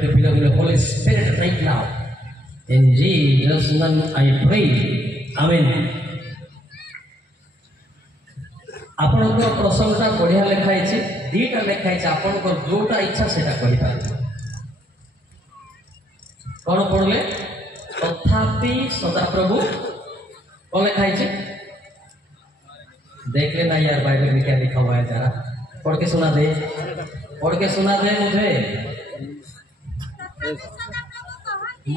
The beloved Holy Spirit right now. In Jesus' name I pray. Amen. आपणकर प्रसंगटा बढ़िया लिखाई दीटा लिखाई आपणकर जोटा इच्छा से कौन पढ़ले तथापि सदाप्रभु कौन लिखाई देख लेना यार बाइबल में क्या लिखा हुआ है जरा पढ़ के सुना दे मुझे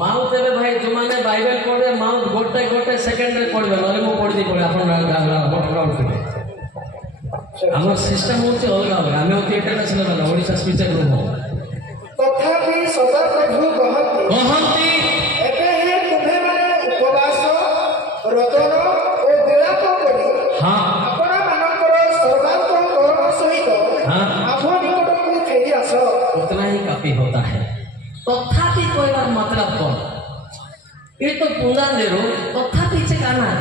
माउथ देवे भाई जो माने बाइबल पढ़े माउथ गोटे गोटे सेकेंड रे पढ़बे नले मो पढ़ दी पड़े आपन राउंड हमर सिस्टम होचे अलग अलग हमें होती इंटरनेशनल वाला ओडिशा स्पीचर रूम हो तथापि सदा प्रभु कहती एते हे तुम्हे माने उपवास रतन ओ विलाप करी हां अपना मानकर सर्वांत करुणा सहित आपो निकट को फेरी आसो उतना ही काफी होता है तथापि कोई बात मतलब कौन ये तो पूरा दे रो तथापि से गाना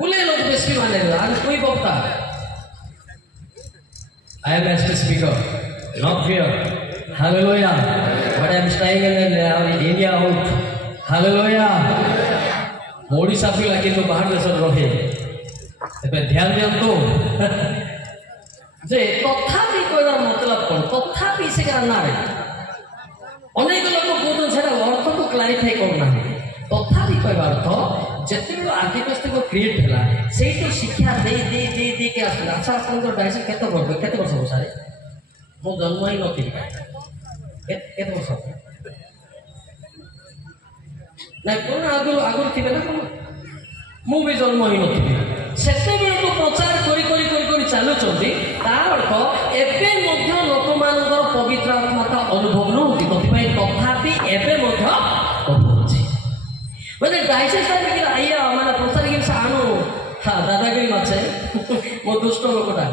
बोले लोग बेसी माने आज कोई बोलता I am a speaker, not here. Hallelujah. But I am staying in India out. Hallelujah. मोड़ी साफी लगे तो बाहर देश रहे पे ध्यान दियंतु जे तथापि कोइरा मतलब कोन तथापि से करा ना अनेक लोग बोलते छडा अर्थ को क्लैरिफाई करना है तथापि कोइरा अर्थ जति आर्टिकल्स को क्रिएट हला से तो शिक्षा दे के आसला अच्छा अपन तो डायरेक्ट केते वर्ष हो सारे मो जन्म ही नथि केते वर्ष ना कोन आगु थिबे ना मु भी जन्म ही नथि सेते बेले तो प्रचार करी चालू चंदी ता अर्थ एबे मध्य लोक मानकर पवित्र आत्मा अनुभव न होती तथापि तथापि एबे मध्य म्हणजे डायसेस टाइम की आया माने प्रचार की सानो हां दादागिरी माछे वो दुष्ट लोकटा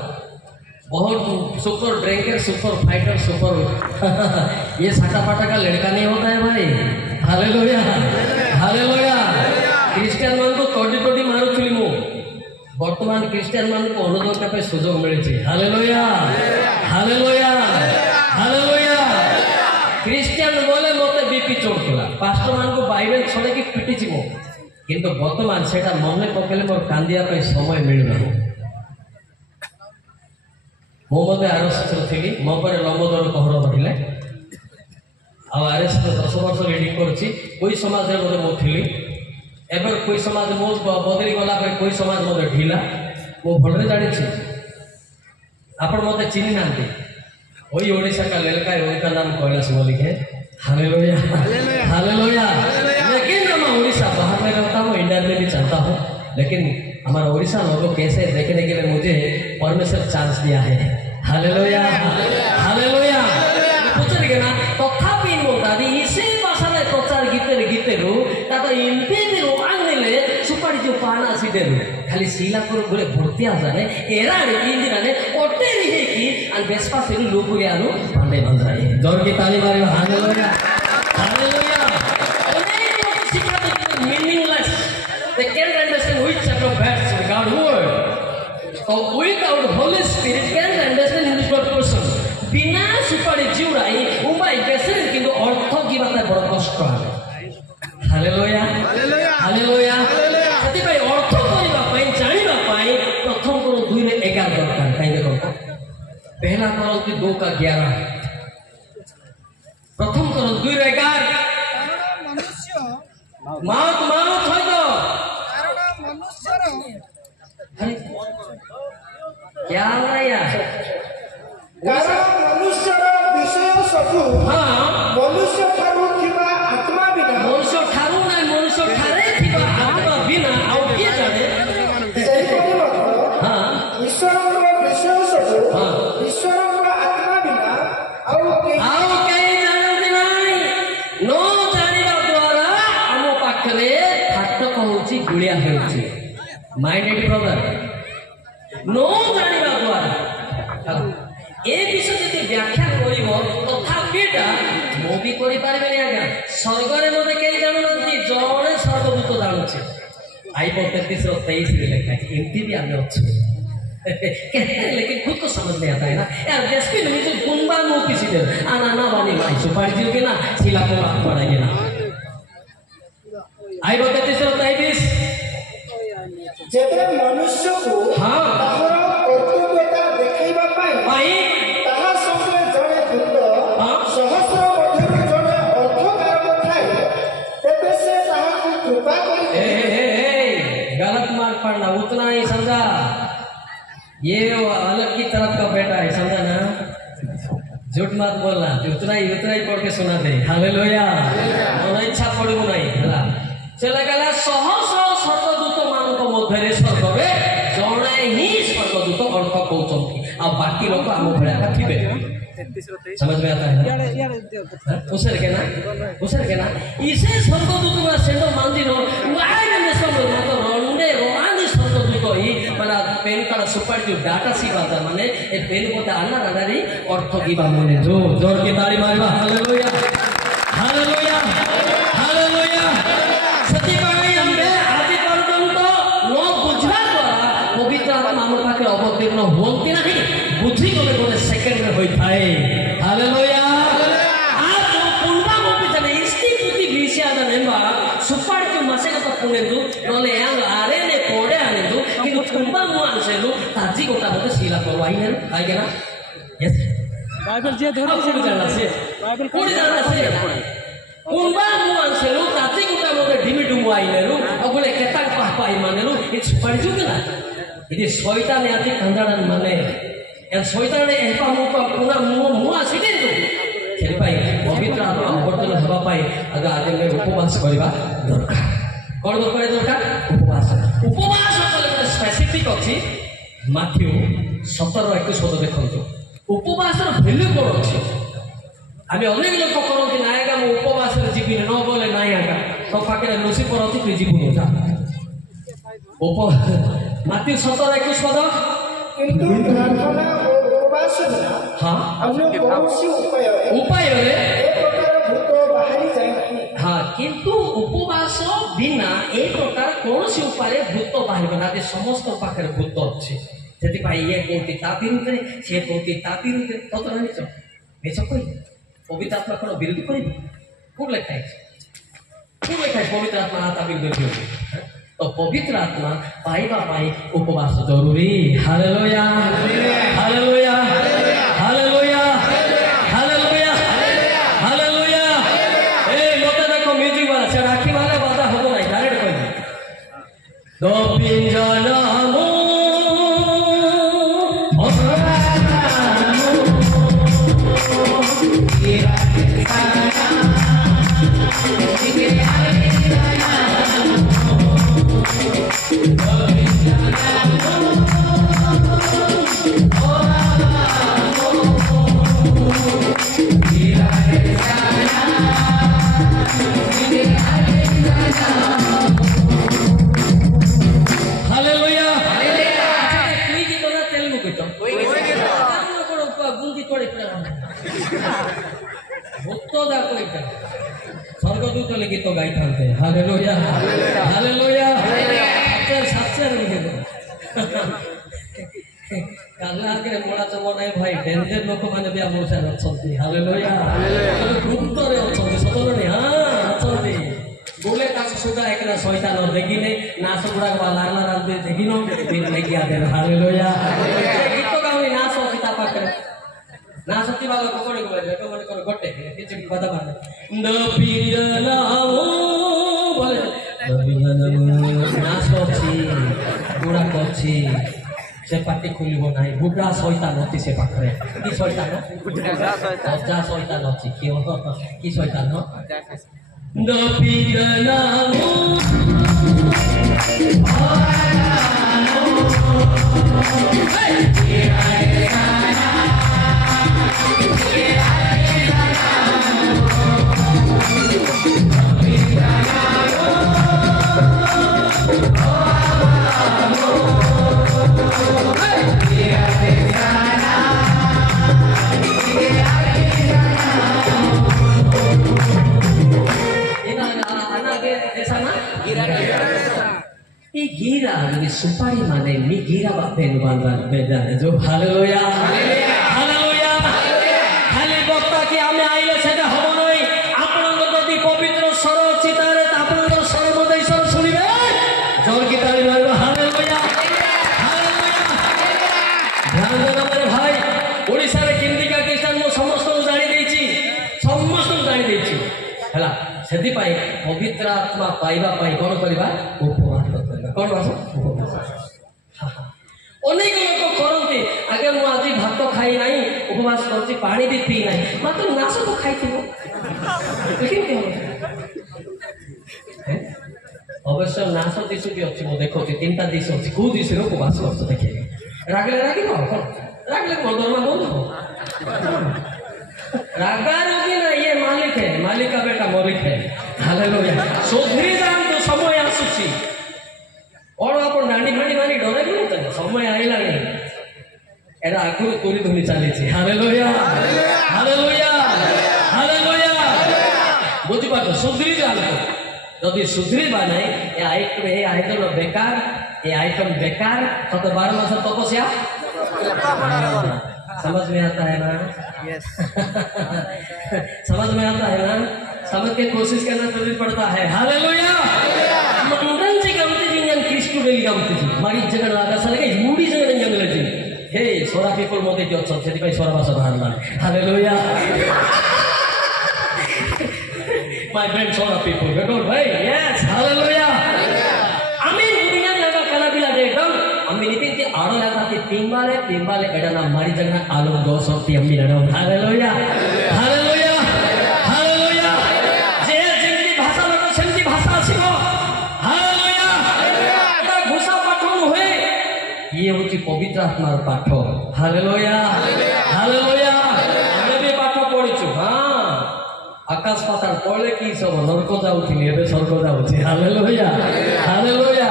बहुत super drinker super fighter super ये साटा पाटा का लड़का नहीं होता है भाई हालेलुया हालेलुया क्रिश्चियन मान को टोडी मारुथली मु वर्तमान क्रिश्चियन मान को अनुरोध का पे सुयोग मिले हालेलुया हालेलुया हालेलुया क्रिश्चियन बोले मते बीपी चढ़ला पास्टर मान को बाइबल छोड़े कि पिटी जीवो किंतु वर्तमान सेटा मन पकेले मोर कांदिया पे समय मिलना मो मते आरएस थी मो पर लंबोदर कहर बढ़िले आ आरएस 10 वर्ष रीडिंग करछि कोई समाज रे मते मो थिली एबर कोई समाज मो बदली गला पे कोई समाज मते ढीला मो भडरे जानि छी आपण मते चिन्ह नांती वही ओडिशा का लड़का है उनका नाम कैलाश मलिक है हालेलुया हालेलुया लेकिन मैं ओडिशा बाहर में रहता हूँ इंडिया में भी चलता हूँ लेकिन हमारा ओडिशा लोगों कैसे देखने के लिए मुझे परमेश्वर चांस दिया है हालेलुया हालेलुया पूछे ना तथापि मोतारी इसे भाषा में प्रचार गीते रू तातो एमपी रू आंगले सुपारी जो पाना सीधे रू खाली सीला को गुरे भर्ती आ जाने एराडे इंदिराने ओटेरी है कि अन बेस्पा से लोग यानो भांडे बंदराए जोर की ताली मारे हालेलुया हालेलुया अनेक लोग शिक्षा देते meaningless they can't understand which set of facts of God's word so without Holy Spirit can't understand His word person बिना सुपारी जीवराई उबाई बेसरे किंतु अर्थ की बात है बड़ा कष्ट है हालेलुया हालेलुया हालेलुया सती भाई अर्थ करिबा पई जानिबा पई प्रथम करो 2 रे 11 दरकार काई देखो पहला करो कि 2 का 11 प्रथम करो 2 रे 11 मनुष्य माउथ होय तो कारण मनुष्य अरे क्या हो रहा है यार कारण मनुष्य विषय सबु हां मनुष्य ठारू थिबा आत्मा बिना मनुष्य ठारू ना मनुष्य ठारे थिबा आत्मा बिना आउ के जाने सही कहलो हां ईश्वर विषय सबु हां ईश्वर आत्मा बिना आउ के जानते नहीं नो जानिबा द्वारा हम पाखरे फाटक होची गुलिया हेउची माय डियर ब्रदर नो जानिबा द्वारा ए विषय यदि व्याख्या करिवो तथापिटा मो भी करि पारबे नै आगा स्वर्ग रे मते केई जानु नथि जणे सर्वभूत जानुछे आई 33 रो 23 रे लिखा है एमती भी आमे अछि लेकिन खुद को समझ नहीं आता है ना यार। डस्टबिन में जो गुंबा मुंह किसी दे आना ना वाली भाई सुपारी दियोगे ना सिला को आप पड़ाएंगे ना। आई बात 33 जेबे मनुष्य को हाँ ताहर कर्तव्यता देखाइबा पाई भाई ताहा संगे जणे दूत हाँ सहस्र मध्यरु जणे अर्थकारक थाए तेबे से ताहाकु कृपा करि गलत मार्ग पढ़ना उतना ही समझा। ये वो अलग की तरफ का बेटा है समझा ना। झूठ मत बोलना उतना ही पढ़ के सुना दे। हालेलुया मन इच्छा पड़ू नहीं ହେଲା चले गला सहस्र स्वर्गदूत मानक मध्य स्वर्गरे जड़े ही स्वर्गदूत अर्थ कहते आ बाकी लोग आम भाया थे। समझ में आता है उसे के ना इसे स्वर्गदूत का सेंडो मंदिर पेन का सुपर जो डाटा सी बात है माने ए पेन को आना राडारी अर्थ की बात माने जो जोर की ताली मारवा। हालेलुया हालेलुया हालेलुया सती पाई हमरे आदि पर्यंत न बुझा द्वारा पवित्र आत्मा हम पाखे अवतीर्ण होती नहीं बुझी गले गोटे सेकंड में होई थाए। हालेलुया आज जो पूर्वा मोपी जने इस्ती पुती विषय आदा नेबा सुपर के मासे का पुणे दु नले यांग आरे ने कोडे आने दु किंतु तुम्बा मुआन से दु ताजी गोटा मते सीला करवाई ने आगे ना। यस बाइबल जे धरो से जानना से बाइबल कोडी जानना से पूर्वा मुआन से दु ताजी गोटा मते डिमी डुमुआई ने दु अगले केता पापाई माने दु इट्स पड़जु ना इदि शयतान याति कंदाडन माने या शयतान ने एपा मुपा पुना मुआ सिटे दु सेपाई पवित्र आत्मा अवतरण हेबा पाई आगे आगे में उपवास करबा दरकार कौन दरकार उपवास स्पेसिफिक अच्छी माथ्यू 17:21 पद देखो उपवास भैल्यू कौन अच्छे आम अनेक लोक कहते ना आएगा मुझे उपवास जीवन न बोले ना आएगा तो पाखे लुसीफर अच्छी तुझ जीवन माथ्यू 17:21 पद किंतु प्रार्थना और उपवास बिना हाँ अन्य कौनसी उपाय हाँ किंतु उपवास बिना एक प्रकार कौन सी उपाय भूत बाहर ना समस्त पाखे भूत अच्छे से ये कहती ता विरुद्ध से कहती ता विरुद्ध तो निच निच कह पवित्र आत्मा कौन विरोध कर खूब लेखा है पवित्र आत्मा ता विरुद्ध तो पवित्र आत्मा पाइबा पाई उपवास जरूरी। Hallelujah hallelujah hallelujah hallelujah hallelujah ए लोटा देखो म्यूजिक वाला से राखी वाला बाधा हो नहीं डायरेक्ट कह दो पिंजरा मो स्वर्गदूत गीत गाई था। हालेलुया हालेलुया सच्चे काला आगे मोड़ा चब ना भाई डेंजर लोक मैंने भी आम सारे अच्छा। हालेलुया गुप्तर अच्छा सतरे हाँ अच्छा बोले सुधा एक शयतान देखिने नाच गुड़ा लाला रांधे देखिन लेके आते। हालेलुया गीत गाँव नाच सीता पाखे ना सत्य बाबा को कोड़े बोले तो मन कर गोटे किछ बता माने दबिरलाओ बोले नाच करछि गुड़ा करछि से पार्टी खुलिबो नाही बुढ़ा शयतान होती से पाखरे की शयतान जा शयतान होछि की शयतान हो दबिरलाओ गिरा যদি সুপারি মানে মি গিরা বাপে নুবান্দার বেজানে जो हालेलुया हालेलुया খালি বক্তা কি আমি আইলে সেটা হবো নই আপনাদের যদি পবিত্র স্বর চিতারে আপনাদের স্বর মধ্যে ঈশ্বর শুনিবে জোর কি তালি মারবে हालेलुया हालेलुया ধ্যান দেন আমার ভাই ওড়িশারে কিন্দিকা খ্রিস্টান মু সমস্ত জানি দেইছি সমস্ত জানি দেইছি ହେଲା ସେଥିପାଇଁ ପବିତ୍ର ଆତ୍ମା ପାଇବା ପାଇଁ କ'ଣ କରିବା ଉପବାସ କରିବା କ'ଣ ବାସ ଅନେକ ଲୋକ କରନ୍ତି ଆଜ୍ଞା ମୁଁ ଆଜି ଭାତ ଖାଇ ନାହିଁ ଉପବାସ କରୁଛି ପାଣି ବି ପିଇ ନାହିଁ ମାତ୍ର ନାଶ ତ ଖାଇଥିବ କେମିତି ହବ ଅବଶ୍ୟ ନାଶ ଦିଶ ବି ଅଛି ମୁଁ ଦେଖୁଛି 3ଟା ଦିଶ ଅଛି କୋଉ ଦିଶରେ ଉପବାସ କରୁଛ ଦେଖିବେ ରାଗିଲେ ରାଗିବ କ'ଣ ରାଗିଲେ କ'ଣ ଦରମା ବନ୍ଦ ହବ रागा रोगी ना ये मालिक है मालिक का बेटा मौलिक है हालेलुया सुधरी जान तो समय आसुची और आप नानी भानी मानी डरे भी होता है समय आइला नहीं एरा आगुर तोरी धुनी चली छी हालेलुया हालेलुया हालेलुया बुझी पातो सुधरी जान यदि सुधरी बानाई ये आइटम बेकार ये आइटम बेकार तो 12 मास तपस्या समझ में आता है ना यस समझ में आता है ना समझ के कोशिश करना जरूरी पड़ता है हालेलुया मंगन से गमती जिंगन क्रिस्टो डेली गमती जी मारी जगह लागा सले के मूडी जगह जंगल जी हे सोरा पीपल मोदे जो अच्छा सेति भाई सोरा भाषा बाहरला hallelujah my friend Sora people बेटो भाई यस हालेलुया आमीन दुनिया लगा कला बिला देखम अम्मी नितिन की आड़ो लगा के पिंबाले एडना मारी जगना आलो 200 अम्मी लड़ो हालेलुया हालेलुया हालेलुया जे जिंदी भाषा लगा सेमती भाषा आसीबो हालेलुया एटा घोषा पाठ होए ये होची पवित्र आत्मार पाठ हालेलुया हालेलुया ଆମେ ବି ପାଠ ପଢିଛୁ हां आकाश पाताल पढ़ले की सब नरक जाउथिली एबे स्वर्ग जाउछि हालेलुया हालेलुया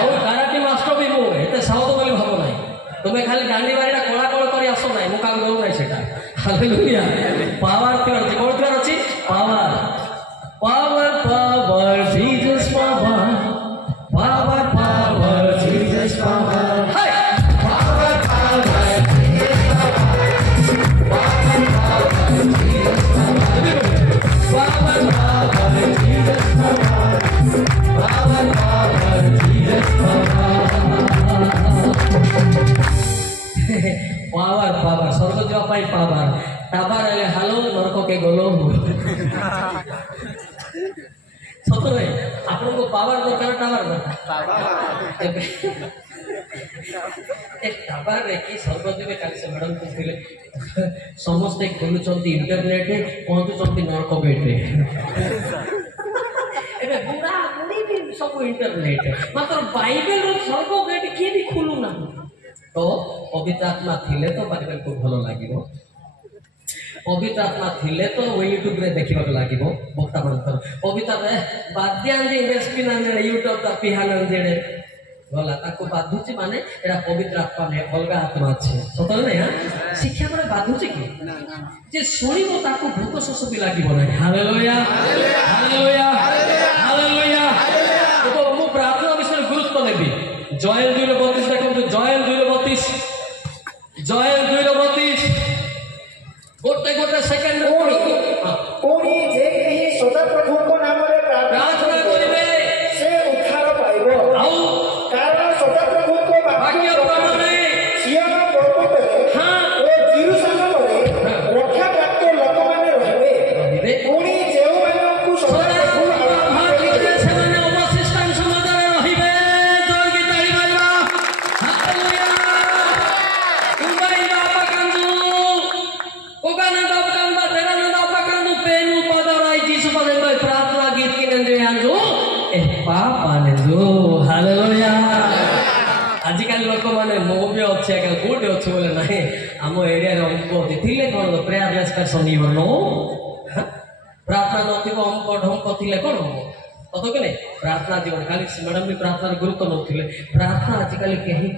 आउ कराटे मास्टर भी मो एते सावध बोली भाबो नाही तुम्हें खाली डांडी बारीटा कोला कोला करी आसो नाही मु काम गौ नाही सेटा हालेलुया पावर कर कोन कर अछि power power power Jesus power power power Jesus power हाय पावर पावर पावर पावर स्वर्ग जावा पाई पावर टावर आले हालो नरक के गलो सतरे आपन को पावर दरकार टावर एक टावर रे की स्वर्ग जीवे काली से मैडम कहथिले समस्त खोलुचंती इंटरनेट पहुंचुचंती नरक बेटे एबे बुरा बुरी भी सब इंटरनेट मात्र बाइबल रो स्वर्ग गेट के भी खुलु ना तो पवित्र आत्मा थिले तो बाइबल को भलो लागिबो पवित्र आत्मा थिले तो वो यूट्यूब रे देखिबा लागिबो बक्ता मानकर पवित्र रे बाद्यान जे इन्वेस्टमेंट ने यूट्यूब ता पिहान जेडे गला ताको बाधुची माने एरा पवित्र आत्मा ने अलगा आत्मा छे सतल नै हां शिक्षा करे बाधुची की जे सुनिबो ताको भूख शोष भी लागिबो नै हालेलुया हालेलुया हालेलुया तो मु प्रार्थना विषय गुरुत्व लेबी जॉयल 2:32 देखो तो जॉयल 2:32 गोटे सेकंड कोनी जे कही सदा प्रभु को नाम रे प्रार्थना करिवे से उद्धार पाइबो आउ कारण सदा प्रभु को वाक्य प्रमाणे सियन पर्वत रे हां ओ यरूशलेम रे रक्षा प्राप्त लोक माने रहबे कोनी जेउ माने को सदा प्रभु भागिले से माने अवशिष्ट समाधान रहिबे जोर की ताली बजवा हालेलुया उबाई बाबा कंदू ओगाना दापकान बा तेरा ना दापकान दु पेनु पदराई जीसु पदे में प्रार्थना गीत की नंदे आंजो ए पापा ने जो हालेलुया आजिकल लोक माने मो भी अच्छे का गुड अच्छे बोले नहीं हम एरिया रे हमको दिथिले कोन प्रेयरलेस पर्सन यू नो प्रार्थना नथिबो हम ढम कथिले कोन तो के प्रार्थना जीवन खाली मैडम भी प्रार्थना गुरुत्व नथिले प्रार्थना आजिकल केही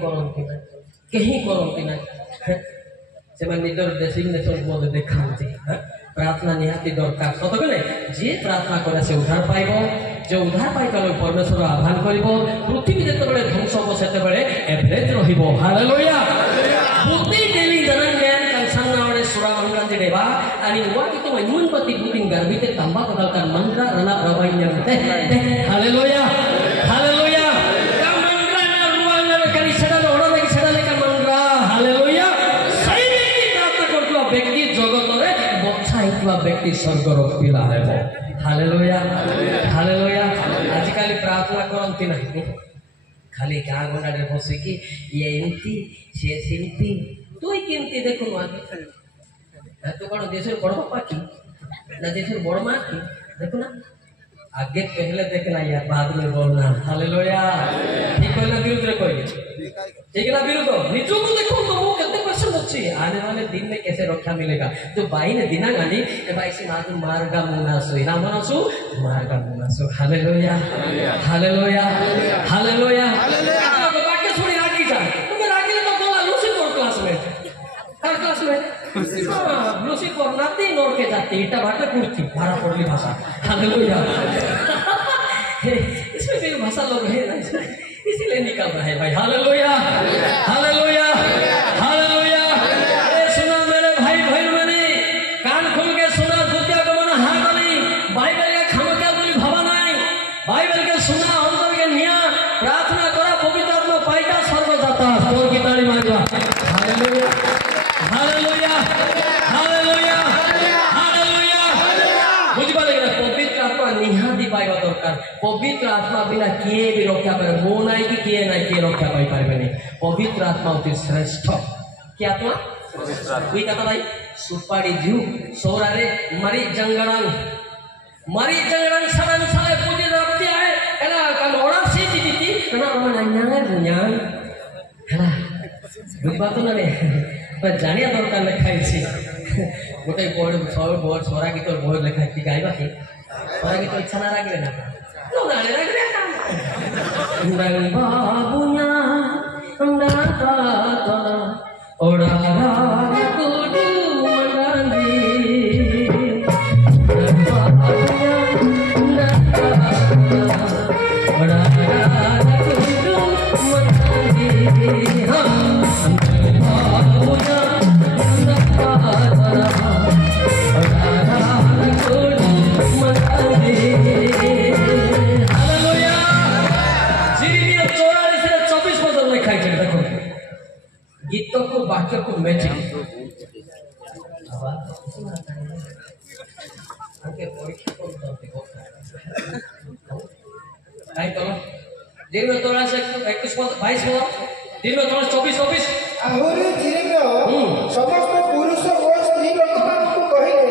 करंती ना से मैं निजर डेसिग्नेशन मते देखाउती प्रार्थना निहाती दरकार सत के जे प्रार्थना करे से उद्धार पाइबो যে উদ্ধার পাইপার পরমেশ্বর আহ্বান করব পৃথিবী যেতবে ধ্বংস হব সেতবে এভারেজ রহব হালেলুয়া বুদ্ধি দেলি জানান জ্ঞান কানসান্নাওড়ে সুরা মন্ত্রাঞ্জি দেবা आणि वाकितो मनपति बुद्धिं गर्भिते तंबा कदलkan mantra rana rabaynya hallelujah hallelujah का mantra ना रुआंगा करी सेडा ओडा लगी सेडा लेका mantra हालेलुया सही व्यक्ति प्राप्त करतुवा व्यक्ति जगतरे बच्चा हितुवा व्यक्ति स्वर्गर पिला हेबो हालेलुया हालेलुया आजकल प्रार्थना करंती नाही खाली गाँ गंडारे बसे कि ये एमती से सेमती तुई केमती देखो आगे तो कौन देश बड़ बापा की ना देश बड़ माँ की देखो ना आगे पहले देखना यार बाद में बोलना हालेलुया ठीक है ना विरुद्ध रे कोई ठीक है ना विरुद्ध निजों को देखो तो वो कितने परसेंट अच्छी आने वाले दिन में कैसे रक्षा मिलेगा तो भाई ने दिना गाली कि भाई से मार्गा मुनासु ना मुनासु मार्गा मुनासु हालेलुया हालेलुया हालेलुया तो बाकी थोड़ी आगे जा तो मैं आगे तो बोला लूसी कोर क्लासमेट हर क्लासमेट लूसी कोर नाती नोट के जाती इटा भाटा कुर्ती भाड़ा पड़ली भाषा हालेलुया इसमें भी भाषा लोग है ना इसीलिए निकल रहा है भाई हालेलुया हालेलुया हालेलुया अरे सुना मेरे भाई भाई मैंने कान खोल के सुना दुतिया को मना हाँ गली बाइबल के खामख्या बोली भावा नहीं बाइबल के सुना अंतर के निया प्रार्थना करा पवित्र आत्मा पाइका स्वर्ग जाता स्वर्ग की ताली मारवा हालेलुया हालेलुया हालेलुया हालेलुया बुझिबा लगे पवित्र आत्मा निहाती पाइबा दरकार पवित्र आत्मा बिना किए भी रक्षा पाए मो नाई कि किए ना किए रक्षा पाई पारबे नहीं पवित्र आत्मा अति श्रेष्ठ क्या आत्मा कोई कथा भाई सुपारी जीव सोरारे मरी जंगलान सडन साले पूजे रखती है एला कल ओड़ा सी दी कना मन अन्याय बुन्यान हेला बुझबा तो ना पर जानिया दरकार लेखाई छी गोटे बोर्ड छोरा की तो बोर्ड लेखाई की गाइबा की छोरा की तो इच्छा ना राखले ना तो गाने राखले Ndang babunya ndang tatona orara kudu mandandi Ndang babunya ndang tatona orara kudu mandandi Ndang babunya ndang tatona orara kudu mandandi गीत को वाक्य को मैचिंग परीक्षा दिन में तोड़ा से 21 22 दिन में तोड़ा 24 आहुरी धीरे समस्त पुरुष और स्त्री लोकମାନଙ୍କୁ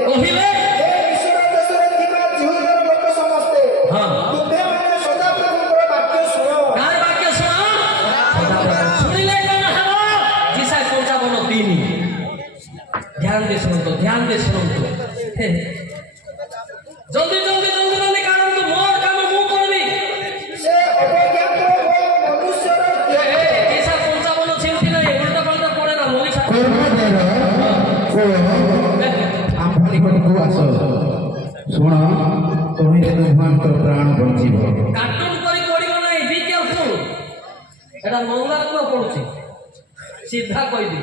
କହିଲେ हे ईश्वर देशରେ ଥିବା ଜିହୁଦର ଲୋକ ସମସ୍ତେ ତୁମେ ମାନେ ସଦା ପ୍ରଭୁଙ୍କର ବାକ୍ୟ ଶୁଣ କାହାର ବାକ୍ୟ ଶୁଣ ଶୁଣିଲେ କଣ ହେବ जिसा 55 ध्यान दे सुनो तो जल्दी कारण तो मोर काम मु करबी से अज्ञात मनुष्यर जिसा 55 चिंती नहीं उल्टा पलटा पड़े ना मोली सा आपनी को आस सुन तुम्हें भगवान प्राण बंचिब कार्टून करी पड़िबो नहीं बी केयरफुल एटा मंगलार को पड़ुची सीधा कहि दी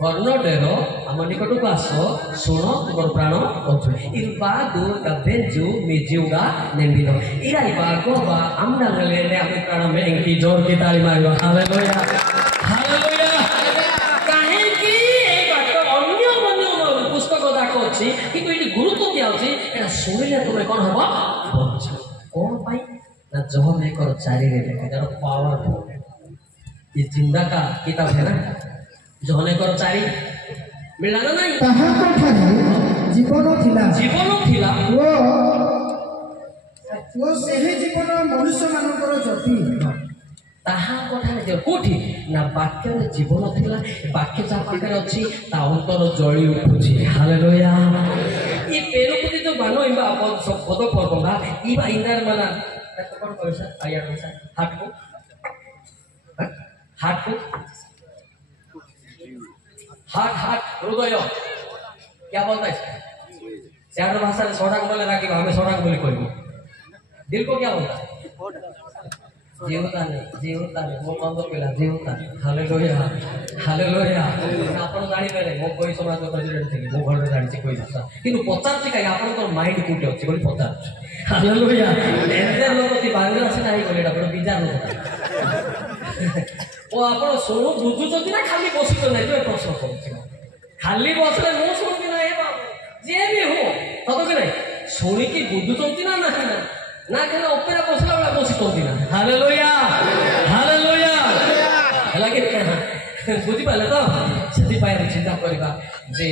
कर्णटेर आम निकट को आस शुण तुम प्राण बंचु इल्पा दूर कभेजु मिजुगा नेंबिनो इरा इबाको बा आमडांगले ने आम प्राण में एंकी जोर की ताली मारिबो हालेलुया हालेलुया काहे की ए बात अन्य पुस्तक दाक अछि किंतु इटी गुरुत्व क्या अछि एटा सुनिले तुमे कोन हबो बंचु कोन पाई ना जह में कर चारी रे एटार पावरफुल ये जिंदा का किताब है ना जहने कर चारी मिला ना नहीं ताहा कोठारे जीवन थिला वो सेही जीवन मनुष्य मानकर जति ताहा कोठारे जे कोठी ना वाक्य जीवन थिला वाक्य जा पाकर अछि ता अंतर जळी उठुछि हालेलुया ई पेरुपुति तो बानो इबा पद परबा इबा इंदार माना कोन पैसा आया पैसा हाट हृदय क्या बोलता है सियाड़ भाषा सोडाक बोले राखी हमें सोडाक बोली कहब दिल को क्या होता है? जीवता नहीं वो बंद पिला जीवता हालेलुया हालेलुया आपण जानि पारे मो कोई समाज प्रेसिडेंट थी मो घर जानि कोई भाषा किंतु पचार कहीं आपण माइंड कोटे अच्छे बोली पचार हालेलुया एंजर लोग थी बांग्ला से नहीं बोले आपण बीजा लोग ओ आपण सोनो बुझुचंती ना खाली बसी तो नहीं तो प्रश्न करूची खाली बसले मो सुनती ना हे जे भी हो तो के नहीं सुनी की बुझुचंती ना ना कहना ओपेरा बसला वाला बसी तो ना हालेलुया हालेलुया लगे बुझी पाले तो सेति पाए चिंता करबा जे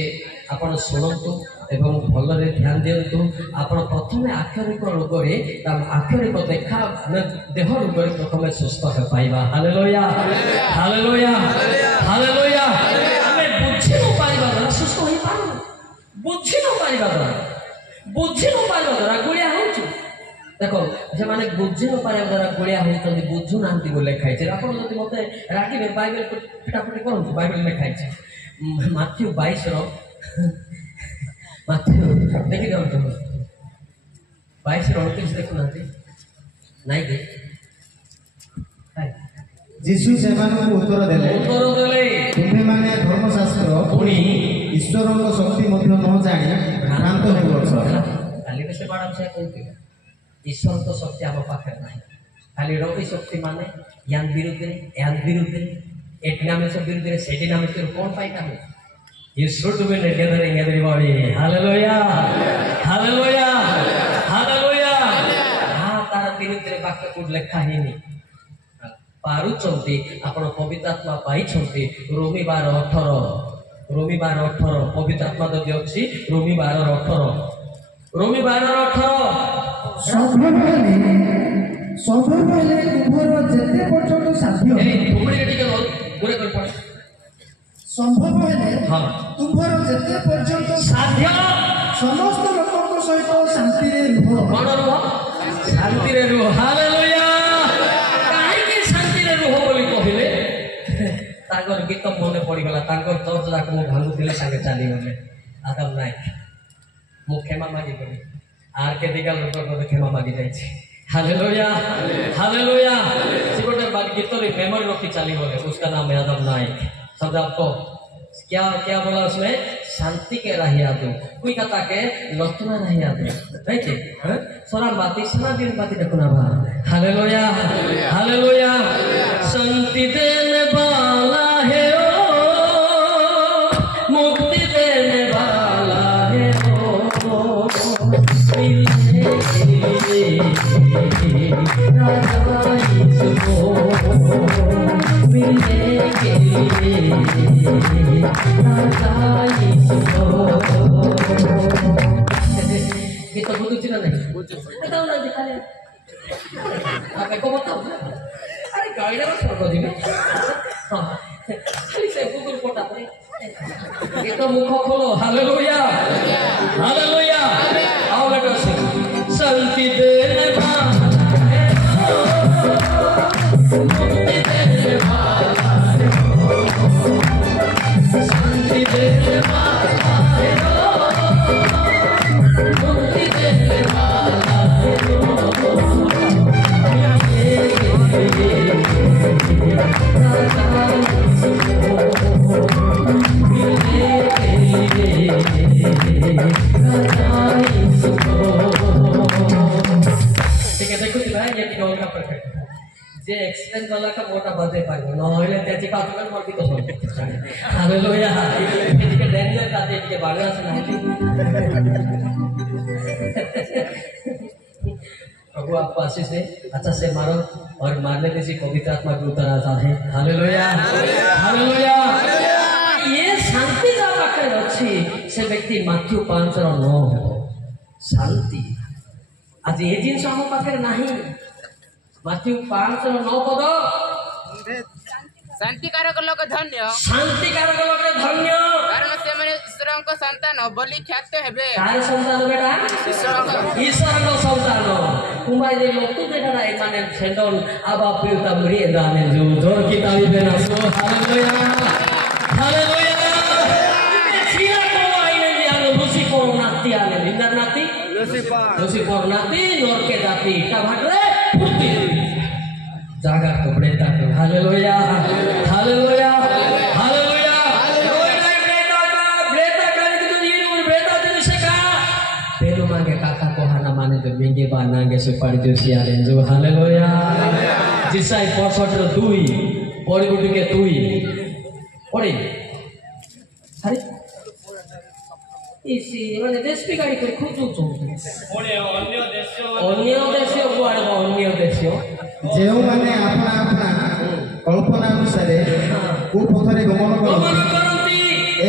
आपण सुनंतु एवं भलरे ध्यान दियंतु आपण प्रथमे आक्षरिक रोगरे आक्षरिक देखा देह रोगरे प्रथमे सुस्थ हे पाइबा हालेलुया हालेलुया हालेलुया हमें बुझी न पाइबा द्वारा सुस्थ होई पारो बुझी न पाइबा द्वारा गुड़िया होउछु देखो जे माने बुझी न पाइबा द्वारा गुड़िया होउछन बुझु नांती बोले खाइछे आपण जति मते राखिबे बाइबल पिटापिटी करु बाइबल में खाइछे माथ्यू 22 रो माथ्यू देखि दो तो 22 रो 29 देखु नांती नाइ दे जीशु सेମାନଙ୍କୁ उत्तर देले तुमे माने धर्मशास्त्र पुणी ईश्वरଙ୍କ शक्ति ମଧ୍ୟ न जाଣି भ्रांत हेबछ खाली से बाड़ा से कहते ईश्वर तो शक्ति आम पाखे ना खाली रवि शक्ति माने यान विरुद्ध एटिनामिक्स विरुद्ध सेटिनामिक्स कौन पाइता है You should be gathering everybody. Hallelujah. Hallelujah. Hallelujah. हाँ तार विरुद्ध वाक्य को लिखा ही नहीं पारुचंती आपण पवित्र आत्मा पाइछंती रोमी 12:18 पवित्र आत्मा जदि अछि रोमी 12:18 सभले तुमरो जेते पर्यंत साध्य तुमरे टिके गुरे कर पड़ संभव हेले हां तुमरो जेते पर्यंत साध्य समस्त लोकक सहित शांति रे रुह कोन रुह शांति रे रुह हालेलुया काहे के शांति रे रुह बोली कहिले तागर गीत मने पड़ी गला तागर चर्च जाक मो भांगु दिले संगे चली गले आदम नायक मो क्षमा मागी गली आर के दिगा लोक को क्षमा मागी जाई छी हालेलुया हालेलुया सिकोटे बात गीत रे मेमोरी रखी चली गले उसका नाम है आदम नायक शब्द आपको क्या क्या बोला उसमें शांति के राहिया दो कोई कथा के लतना राहिया दो राइट है सोना बाती सना दिन बाती देखना बा हालेलुया हालेलुया शांति देने वाला है ओ मुक्ति देने वाला है ओ मिलने के लिए राजा यीशु मिलने के लिए kita butuh cina nih tahu nanti kalian apa kau mau tahu hari kali ini apa kau jadi hari saya butuh kotak nih kita muka kholo haleluya haleluya आओ बेटा शांति देने वाला मुक्ति देने वाला शांति देने वाला है मुक्ति देने वाला ठीक है देखो भाई ये टिकॉल का परफेक्ट जे एक्सपेंस वाला का मोटा बजे पाइबो न होइले त्याची काटुन मोटी तो हालेलुया एटिके डेनियल का एटिके बागरा से नाही प्रभु आपको आशीष दे अच्छा से मारो और मारने में से पवित्र आत्मा के उतर आता है हालेलुया हालेलुया ये शांति जा पाखरे अछि से व्यक्ति माथ्यू 5:9 शांति आज ये जिनस हम पाखरे नाही माथ्यू 5:9 पद शांतिकारक लोक धन्य कारण से माने ईश्वरଙ୍କ संतान बोली ख्यात हेबे कार संतान बेटा ईश्वरଙ୍କ संतान कुमाई दे लोक बेटा ए माने सेंडन आबा पिउता मरी दाने जो जोर की ताली देना सो हालेलुया हालेलुया चिया को आइने दिया लुसी को नाती आले लिंदर नाती लुसी को दोषी परनाती नर के दाती इटा भाटरे फुर्ती जागा कपड़े तक हालेलुया हालेलुया हालेलुया ब्रेता करे तो ये उन ब्रेता तेरे से का पेलो मांगे काका को हाना माने तो मेंगे बा नांगे से पड़ जो सियारे जो हालेलुया जिसाई 65 দুই পরিগুটিকে তুই পড়ে আরে इसी মানে দেশ বিগাড়ি করে খুব চলছে ଅନ୍ୟ ଦେଶ କୁଆଡ଼େ ଅନ୍ୟ ଦେଶ ଯେଉଁମାନେ ଆପଣା ଆପଣା କଳ୍ପନା ଅନୁସାରେ କୁପଥରେ ଗମନ କରନ୍ତି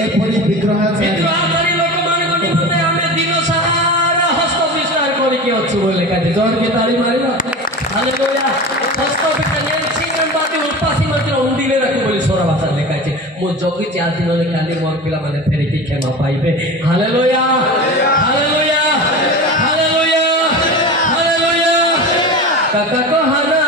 ଏପରି ବିଗ୍ରହାଚାରୀ ଲୋକମାନଙ୍କ ନିମନ୍ତେ ଆମେ ଦିନ ସାରା ହସ୍ତ ବିସ୍ତାର କରିକି ଅଛୁ ବୋଲି ଲେଖାଛି ଜଣକେ ତାଳି ମାରିବା ହାଲେଲୁୟା ହସ୍ତ ବିସ୍ତାର ବାତି ଉପାସୀ ମଧ୍ୟ ଉଣ୍ଡିଲେ ରାଖୁ ବୋଲି ସ୍ୱର ଭାଷା ଲେଖାଛି ମୁଁ ଜଗିଛି ଆଜି ନହେଲେ କାଲି ମୋର ପିଲାମାନେ ଫେରିକି କ୍ଷମା ପାଇବେ ହାଲେଲୁୟା ହାଲେଲୁୟା ହାଲେଲୁୟା ହାଲେଲୁୟା କାକା କହାନା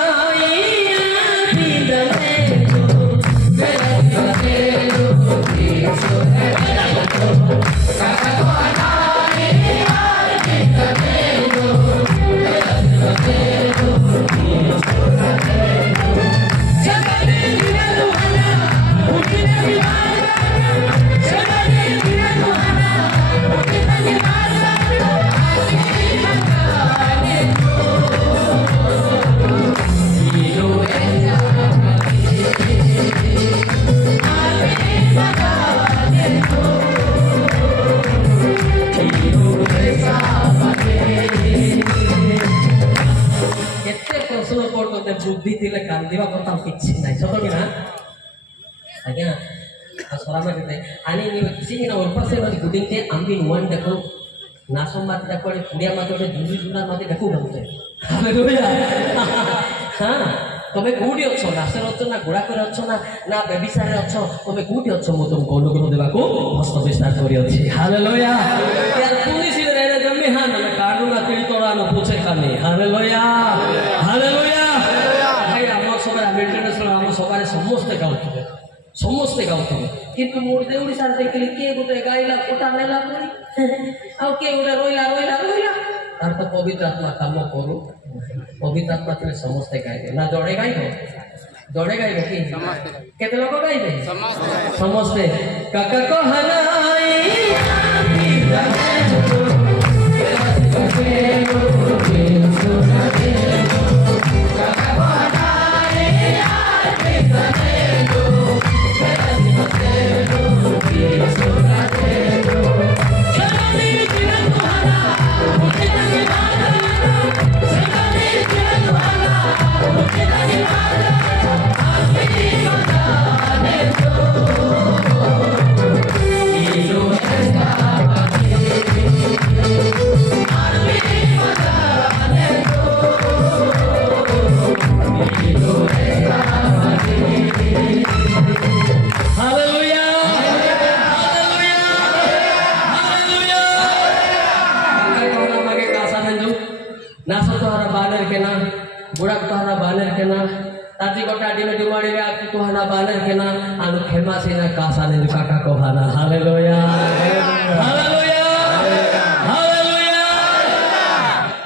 बुद्धि थिले कांदिवा कथा किछि नाही सतो कि ना आज्ञा स्वरामा कहते आणि सिंगिना उरपासे मध्ये गुडिंते आम्ही वन देखो नासोमात देखो आणि पुडिया मध्ये जुजी जुना मध्ये देखो गमते हालेलुया हां तमे कोडी अछो नासर अछो ना गुडा करे अछो ना बेबिसारे अछो तमे कोडी अछो मो तुमको अनुग्रह देबाको हस्त विस्तार करी अछि हालेलुया यार पुलिस रे रे जम्मे हां ना काडुना तिल तोरा न पूछे काने हालेलुया हालेलुया समस्ते गाउथिबे किंतु मोर देउडी सार देखली के गोटे गाइला कोटा नेला कोनी आ के गोटे रोइला तार तो पवित्र आत्मा काम करू पवित्र आत्मा तले समस्ते गाइबे ना जोड़े गाइबे कि केते लोक गाइबे समस्ते काका को हनाई ताती गोटा डी में डुमाड़ी रे आपकी तो हना बानर के ना अनु खेमा से ना कासा ने काका को हना हालेलुया हालेलुया हालेलुया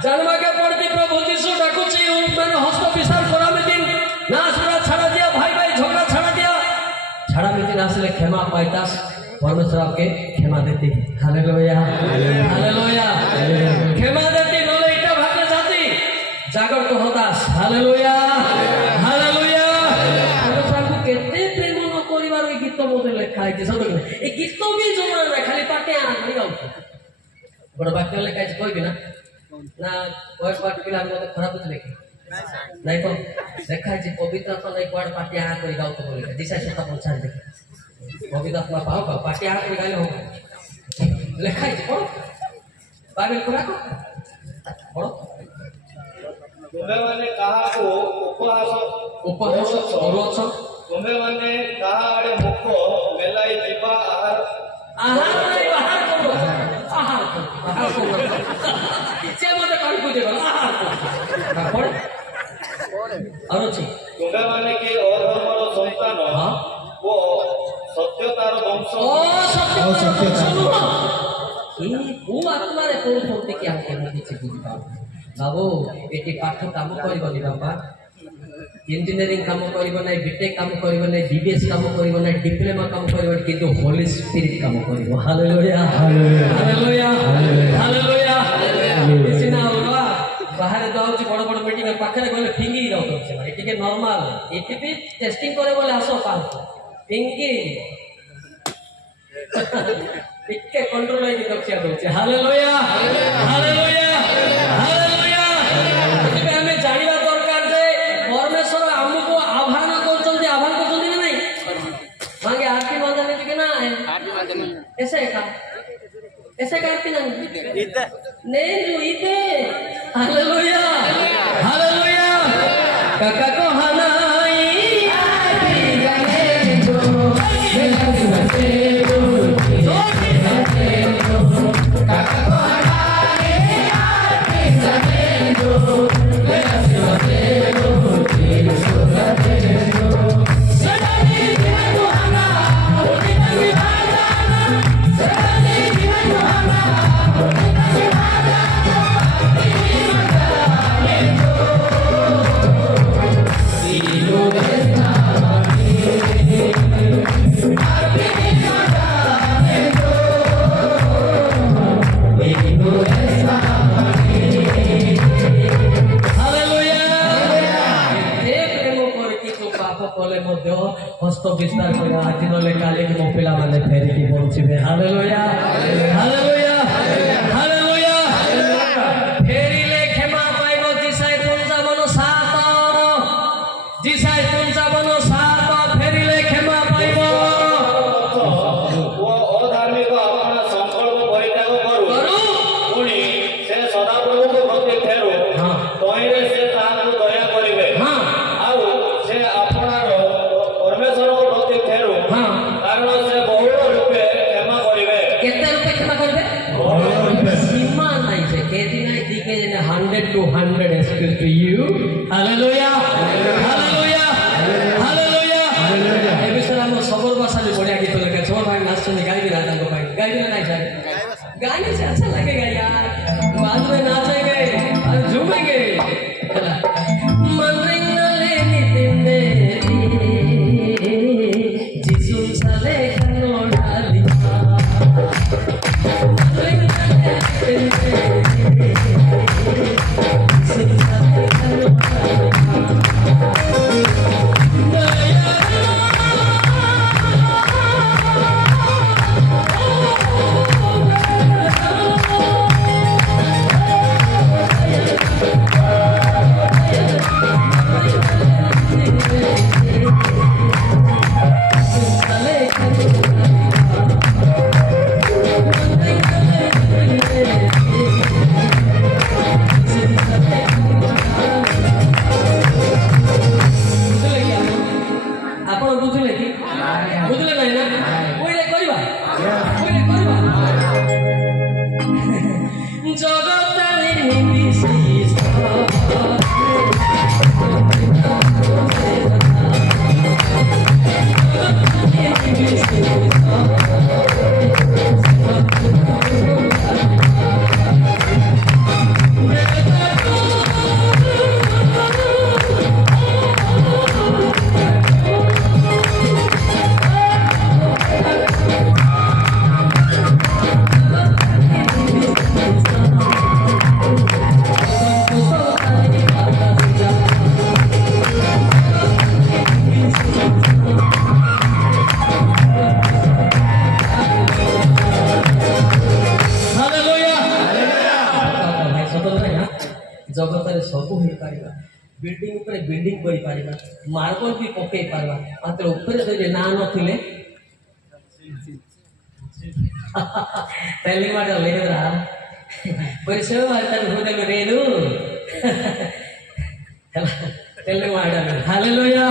जन्म के पड़ती प्रभु यीशु डाकू छी मैंने हस्त विशाल करा में दिन नासरा छड़ा दिया भाई झगड़ा छड़ा में दिन असले क्षमा पाइतास परमेश्वर आपके क्षमा देती हालेलुया हालेलुया क्षमा देती नले इटा भागे जाती जागर तो होतास हालेलुया हालेलुया प्रभु केते प्रेम न करिवार ए गीत मोदे लेखा है सतो ए गीत भी जोना ना खाली पाटे आ नहीं गाउ बड़ वाक्य लेखा है कोई भी ना कोई पाट पिला मते खराब तो लेखे नहीं तो देखा है पवित्र आत्मा नहीं कोड पाटे आ कोई गाउ तो बोले दिशा सेता पहुंचा दे पवित्र आत्मा पाओ का पाटे आ कोई गाले हो लेखा है पढ़ो बाइबल पढ़ा को पढ़ो तुम्हें माने कहा को उपहास करूछ तुम्हें माने कहा आड़े मुख मेलाई दीपा आहार नहीं बाहर करो आहार करो से मते कहि पूजे गला आहार करो और छी तुम्हें माने के अधर्मर संतान वो सत्यतार वंश ओ सत्यतार ये वो आत्मा रे कोन होते क्या के बाबू ये पाठ कम कर बापा इंजीनियरिंग कम कर बीटेक कम कर बीबीएस कम कर डिप्लोमा कम कर किंतु होली स्पिरिट कम कर हालेलुया हालेलुया हालेलुया सिना अलगा बाहर जाऊँ बड़ बड़ मीटिंग पाखे गले फिंगी जाऊँ नॉर्मल ये भी टेस्टिंग करे बोले आस पास फिंगी टिके कंट्रोल होगी रक्षा दौचे हालेलुया हालेलुया हालेलुया इसलिए हमें जानिबा दरकार जे परमेश्वर हमको आह्वान करछन आह्वान करछन ना नहीं मांगे आरती मांगने के ना ऐसे का आरती नहीं नहीं जो इते हालेलुया हालेलुया काका को हनाई आरती गाने जो हस्त विस्तार कर आज नले काले के मोपिला माने फेरी की बोलछिबे हालेलुया हालेलुया हालेलुया फेरी ले क्षमा पाइबो जिसाय 55 जिसाय 55 फेरी ले क्षमा पाइबो वो अधार्मिक अपना संकल्प परित्याग करू पुणी से सदा प्रभु को भक्ति फेरू तोहिरे से ताकू दया करिवे आउ से अपनार परमेश्वर को भक्ति फेरू कारण से बहुल रूपे क्षमा करिवे केते रूपे क्षमा करबे सीमा नहीं छे केदी नहीं दिके जे 100 to 100 expect to you hallelujah hallelujah hallelujah ए विषय हम सबल भाषा में बढ़िया गीत लगे छोड़ भाई नाच सुन गाई भी रात को भाई गाई भी नहीं जाए गाने से अच्छा लगेगा यार बाद में नाचेंगे और झूमेंगे मन रिंगले नितिने जिसु साले कनो डाली जगत सब हो पार बिल्डिंग ऊपर बिल्डिंग कर पार मार्बल भी पकई पार मात्र ऊपर ना नथिले तेली మాట లేదురా పరిచయం వార్తలు హృదయం రేను तेली మాట हालेलुया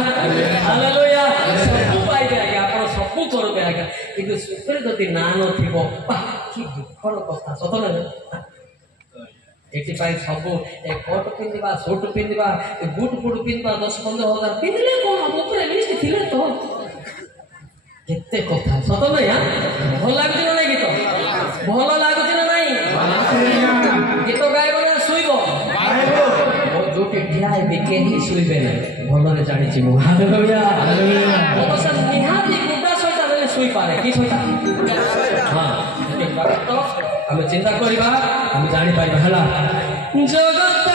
हालेलुया सब पाइबे आज्ञा आपण सब करबे आज्ञा किंतु ऊपर जदि ना नथिबो कि दुखर कथा सत ना एटी सब कोट पिंधा सूट पिंधा बुट फुट पिंधा 10-15 हजार पिंधले कौन ऊपर लिस्ट थिले तो केते कथा सत ना भल लागुच ना गीत भल लागुच ना गीत गायब ना ଗୋଟିଏ ଠିଆ ହେବି କେହି ଶୋଇବେ ନାହିଁ ଭଲରେ ଜାଣିଛି ମୁଁ ହାଲେଲୁୟା ଅବଶ୍ୟ ନିହାତି ଗୁଡ଼ା ସହିତ ହେଲେ ଶୋଇପାରେ କି ସହିତ ହଁ ତ ଆମେ ଚିନ୍ତା କରିବା ଆମେ ଜାଣିପାରିବା ହେଲା ଜଗତ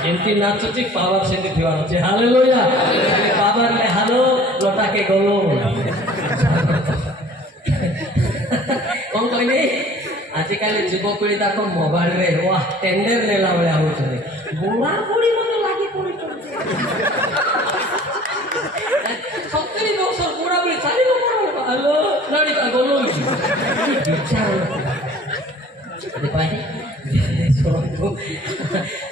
एमती नाचुची पावर से हालेलुया पावर ले हालो लोटा के गलो कौन कहले आजिकल युवपीढ़ी तक मोबाइल रे वाह टेंडर नेला बेला होउछे बुढ़ा बुढ़ी मते लागी पड़ी 70 वर्ष बुढ़ा बुढ़ी चाली को हेलो लड़ी का गलो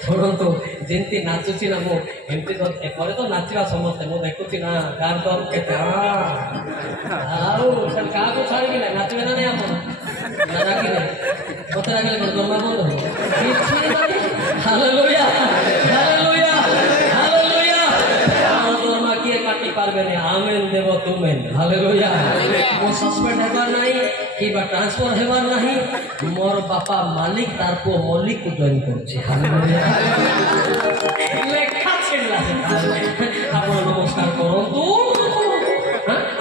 ଶୁଣନ୍ତୁ ଯେମିତି ନାଚୁଛି ନା ମୁଁ ଏମିତି ଏପଟେ ତ ନାଚିବା ସମସ୍ତେ ମୁଁ ଦେଖୁଛି ନା ଗାଁ ତ କେତେ ଆଉ କାହାକୁ ଛାଡ଼ିକି ନାହିଁ ନାଚିବେ ନା ନାହିଁ ଆପଣ ନା ଡାକିଲେ ମତେ ଡାକିଲେ ଜମା ବନ୍ଦ ହବ କିଛି ନାହିଁ ହାଲେଲୁୟା ହାଲେଲୁୟା ହାଲେଲୁୟା ଜମା କିଏ କାଟି ପାରିବେନି ଆମେନ୍ ଦେବ ତୁମେ ହାଲେଲୁୟା ମୁଁ ସସ୍ପେଣ୍ଡ ହେବାର ନାହିଁ কিবা ট্রান্সফার হেবার নাহি মোর বাপা মালিক তার পো মল্লিক কো জয়েন করছে লেখা ছিল আপন নমস্কার করন্তু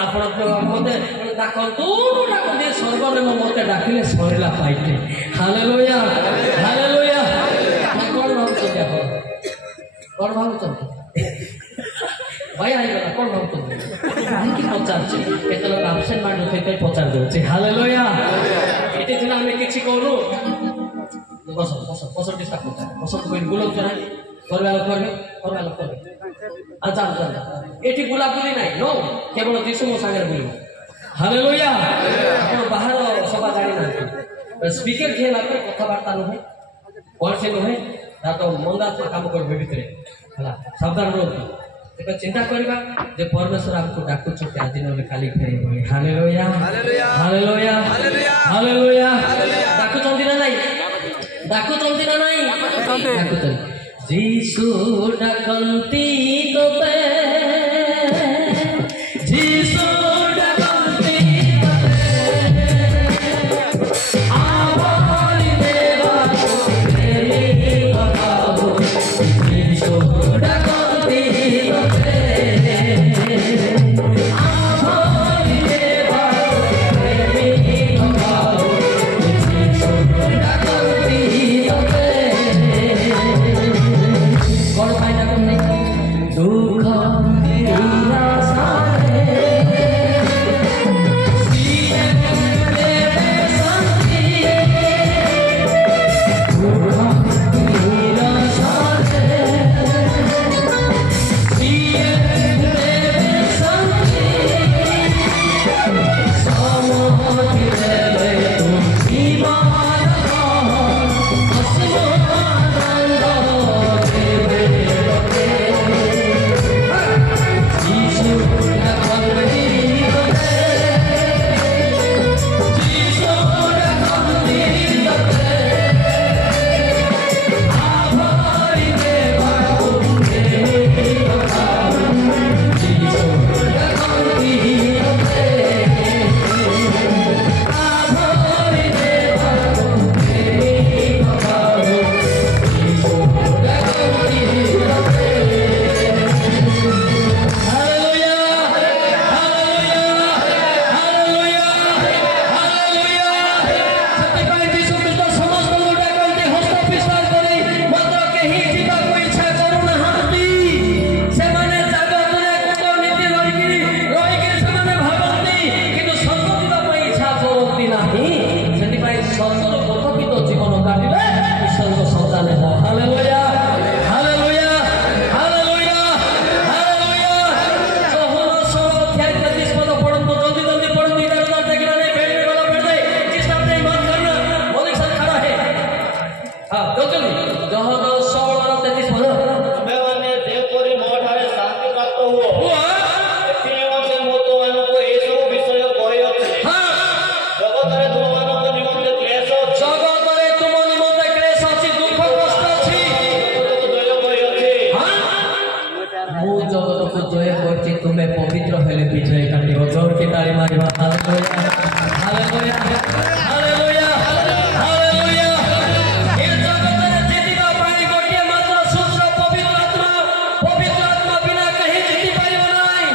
আপন মতে ডাকন্তু ডাকতে সর্বনেম মতে ডাকিলে সরিলা পাইতে হালেলুয়া হালেলুয়া কোন ভাবছ দেখো কোন ভাবছ भाई आएगा कौन भाव तुम की पचार केतल आबसेंट मार नथे पचार दउछि हालेलुया एते दिन हमें किछि कहलु बस बस बस डिस्टर्ब करता बस कोई गुलाब चढ़ाई करबे अच्छा एटी गुलाब बुली नाही नो केवल दिसु मो संगे बुली हालेलुया आपण बाहर सभा जानि ना स्पीकर खेला पर कथा वार्ता न है कौन से न है ता तो मंदा काम करबे भितरे हला सावधान रहो एक चिंता करबा जे परमेश्वर आपको डाकुछते आज नले खाली फेरी बोली हालेलुया हालेलुया हालेलुया डाकुछंती ना नाही डाकुछंती जीसु डाकंती तोते जीसु डाकंती तोते आवारी देवा प्रेमी बाबू जीसु डाकंती दुख मारिबा हालेलुया हालेलुया हालेलुया ए जगतरे जीतिबा पाई गोटिए मात्र शुद्ध पवित्र आत्मा बिना कहीं जीति पारिबो नहीं।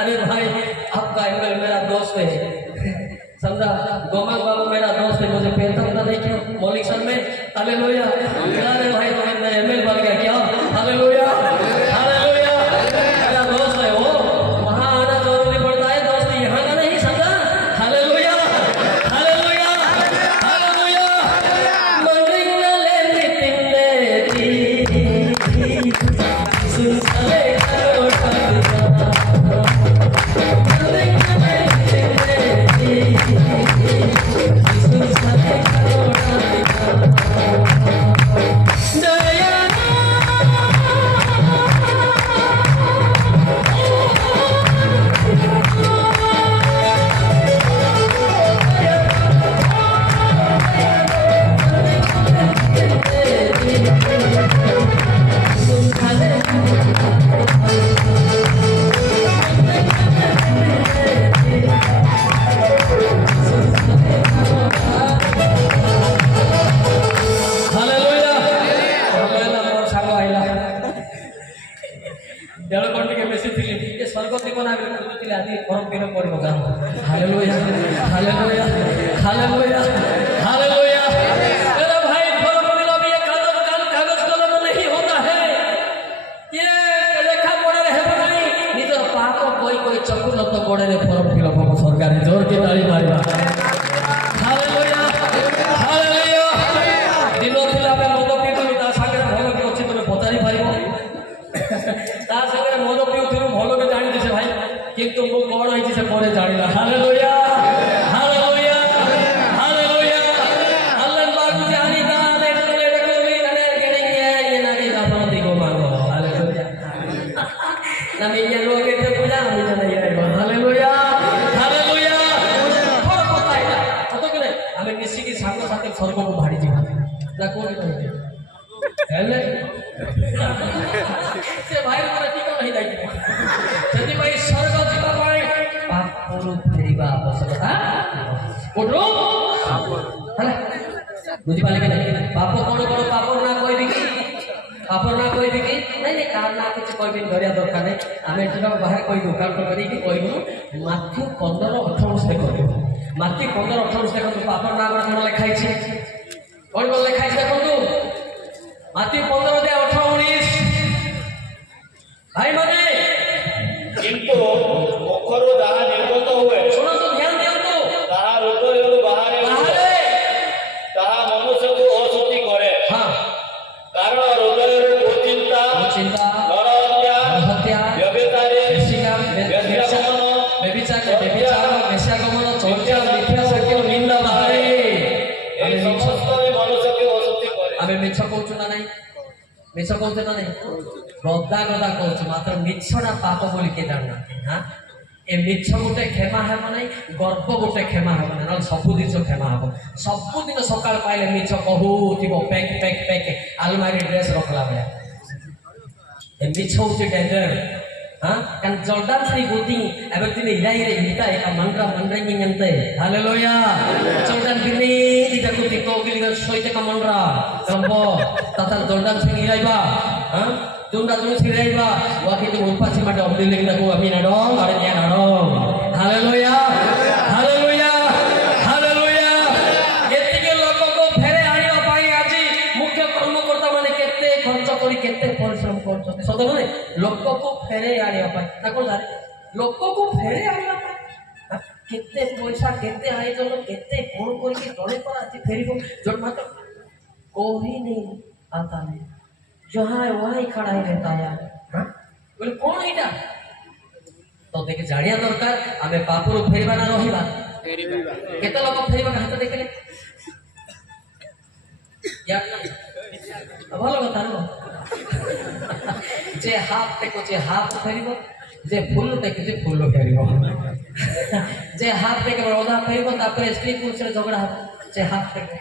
अरे भाई आपका एंगल मेरा दोस्त है, समझा, गोमांग बाबू मेरा दोस्त है, मुझे पहनता था नहीं क्यों मौलिक सन में हालेलुया। अरे भाई तुम्हें एमएल बन गया क्या हालेलुया हालेलुया, मेरा दोस्त है वो, वहाँ आना जरूरी पड़ता है, दोस्त यहाँ का नहीं, समझा, हालेलुया हालेलुया हालेलुया। मंगले मिटिंगे दी सुनले करो हालेलुया हालेलुया हालेलुया हालेलुया। मेरे भाई फर्क मिला भी ये कागज कलम नहीं होता है, ये लेखा पढ़े रहे नहीं निजर पाप कोई चक्कू न तो पढ़े फर्म फिलअप हम सरकार जोर के ताली मारिबा हालेलुया हालेलुया। दिन थिला बे मद पिउथुलु ता सागे भलो के अछि तमे पचारि पारिबो ता सागे मद पिउथुलु भलो के जानि दिसे भाई, किंतु मु कोन होइछि से परे जानिला हालेलुया हालेलुया हालेलुया। अल्लाह बाबू जानी का एडे कोली नने केने ये नानी जाफरती को मांगो हालेलुया नमी ये लोग के पूजा हम नहीं आइबो हालेलुया हालेलुया। और पता है तो के हमें किसी की सांग साथे स्वर्ग को भाड़ी जीवा ना कोनी कहते हेले से भाई प्रति को नहीं दाई जति भाई स्वर्ग जीवा पाई पापरु फेरिबा आवश्यकता कोठो हला बुझी पाले के नहीं पाप कोन कोन पाप ना कोई दिकी पाप ना कोई दिकी नहीं कार ना कुछ कोई भी धरिया दरकार नहीं हमें जब बाहर कोई दुकान तो करी कि कोई माथ्यू 15-18 से करियो माथ्यू 15-18 से को पाप ना कोन लिखाई छी कोन कोन लिखाई से कोन माथ्यू 15 दे 18-19 भाई माने किंतु मुखरो दाहा निर्गत हुए सुनो तो ध्यान दियो तो ताहा हृदयରୁ ବାହାରେ ତାହା ମନୁଷ୍ୟକୁ ଅଶୁଦ୍ଧି କରେ। हां କାରଣ ହୃଦୟରୁ କୁଚିନ୍ତା हत्या ବ୍ୟଭିଚାରୀ व्यभिचार वेश्यागमन चौर्य मिथ्या सत्य निंदा बाहरे এই সমস্ত মনুষ্যকে অশুদ্ধি করে। आमे मिछ कहउछु ना नहीं मिछ कहउछु ना नहीं गदा कहउछु मात्र मिछना पाप बोली के जानना हां ए मिछ गोटे क्षमा हेब नहीं गर्व गोटे क्षमा हेब ना सबु दिन क्षमा हेब सबु दिन सकाळ पाइले मिछ कहउथिबो पैक पैक पैक अलमारी ड्रेस रखला बेला ए मिछ होचे डेंजर हां kan Jordan sri guting everything ilai re hita e mantra mandrangin yante haleluya Jordan bini tidak kuti ko gilingan soite ka mantra kambo tata Jordan sri ilai ba ha tunda tunu sri ilai ba waktu umpa cima dom diling na ko amin adong are nya adong haleluya haleluya haleluya etike loko ko fere aniba pai aji mukhya कर्मकर्ता माने केते खर्च करी केते परिश्रम करछते सत नय लोक को फेरे आनिया पाई ना कोन जाने लोक को फेरे आनिया पाई केते पैसा केते आयोजन केते कोन कोन की जणे पर आछि फेरिबो जण मात्र कोई नहीं आता नहीं जहां है वहीं खड़ा ही रहता है हां बोले कौन एटा तो देखे जानिया दरकार हमें पापरो फेरिबा ना रहिबा केते लोक फेरिबा हाथ देखले याद नहीं भलो कथा न जे हाथ देखो जे हाथ फेरिबो जे फूल देखो जे फूल फेरिबो जे हाथ देखे रोदा फेरिबो तापर स्त्री पुरुष रे झगड़ा जे हाथ देखे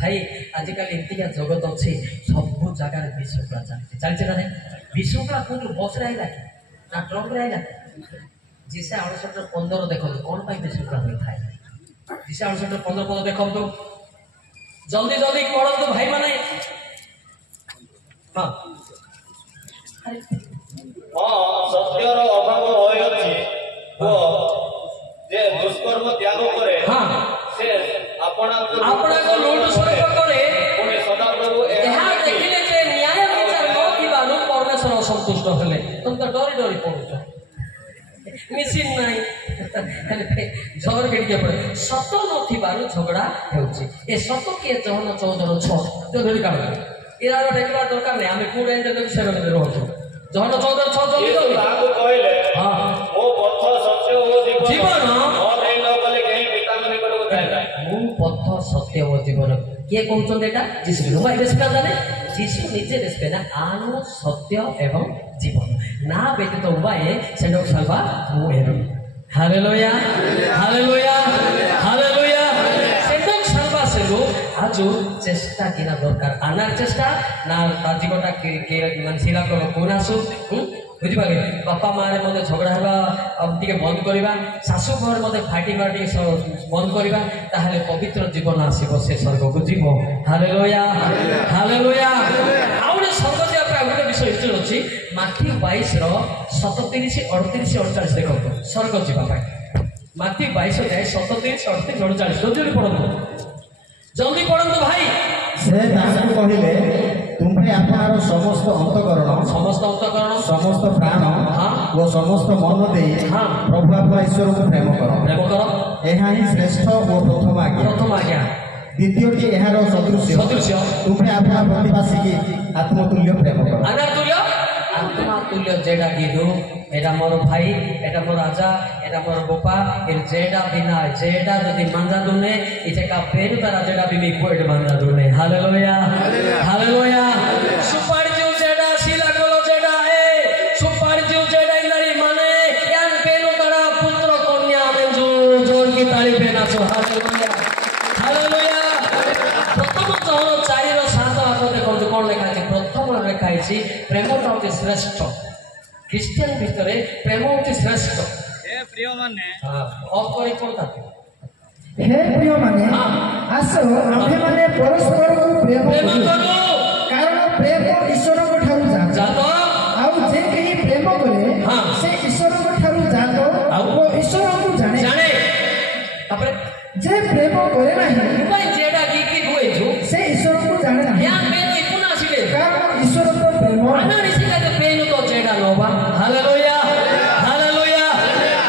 भाई आजिकल एतिका जगत अच्छे सब जगह विशृंखला चलती ना नहीं विशृंखला कोन बस रे आइला ना ट्रक रे आइला जिसे 68-15 देखो कौन पाई विश्वता होता है जिसे 68-15 पद देखो तो जल्दी जल्दी पढ़ो तो भाई माने हाँ हाँ सत्यर अभाव होयछि ओ जे दुष्कर्म त्याग करे हाँ से अपना को लूट स्वर्ग करे पुणी सदा प्रभु यहाँ देखिले जे न्याय विचार न किबानु परमेश्वर असंतुष्ट हेले तुम तो डरी डरी पड़ुछ मिसिन नहीं झगड़ के पड़े सत नथिबारु झगड़ा हेउछि ए सत के जहन 14:6 तो धरि काम इरा देखला दरकार नहीं हमें पूरा एंड विषय में रहतो जहन 14:6 जल्दी यीशु ताको कहले हां ओ पथ सत्य ओ जीवन और नहीं न कले कहीं पिता मन निकट को जाय मु पथ सत्य ओ जीवन के कहउछन एटा जीसु नुवा देसना जाने जीसु निजे देसबे ना आनु सत्य एवं जीवन ना व्यतीत उपाय सेंडक सालवा मु arrow hallelujah hallelujah hallelujah सेंडक Salva सेलो आजु चेष्टा किना दरकार आनार चेष्टा ना ताजीवटा के मन सिला को कोनासु बुझी पाले बापा मारे मते झगड़ा हेबा अब टिके बंद करबा सासु घर मते फाटी फाटी बंद करबा ताहले पवित्र जीवन आसीबो से स्वर्ग को जीवो हालेलुया हालेलुया आउरे स्वर्ग जे आपा गुटे विषय इचो अछि माथी 22 रो 37 38 39 देखो स्वर्ग जीवा पाए माथी 22 जाय 37 38 39 जल्दी पढो जल्दी पढो भाई से तांको कहिले तुम्हे आपनार समस्त अंतकरण समस्त प्राण और समस्त मन दे प्रभु आपा ईश्वर को प्रेम करो एहा ही श्रेष्ठ और प्रथम आज्ञा द्वितीयटी एहार सदृश्य तुम्हे आपना प्रतिभासी की आत्मतुल्य प्रेम करो आत्मतुल्य जेडा गिदु एटा मोर भाई एटा मोर राजा एटा मोर गोपा एर जेडा बिना जेडा यदि मांजा दुने इसे का पेरु तारा जेडा बिमी कोड मांजा दुने हालेलुया हालेलुया सुपर जो जेडा सिला गलो जेडा ए सुपर जो जेडा इनारी माने यान पेरु तारा पुत्र कन्या में जो जोर की ताली पेना सो हालेलुया हालेलुया प्रथम तो 4 रो 7 आठ देखो कोन लेखा আছে प्रथम लेखा আছে प्रेमटा होती श्रेष्ठ ख्रिस्टियन भितर प्रेम होती श्रेष्ठ हे प्रिय माने ऑफ करी पड़ता हे प्रिय माने आसो आम्हे माने परस्पर को प्रेम करू कारण प्रेम ईश्वर को ठारू जातो आउ जे केही प्रेम करे से ईश्वर को ठारू जातो वो ईश्वर को जाने तापर जे प्रेम करे नाही भाई जेडा की हुए जो से ईश्वर को जाने नाही या में तो इपुना आसीले कारण ईश्वर को प्रेम अनारी सीधा के पेन तो जेडा nova hallelujah hallelujah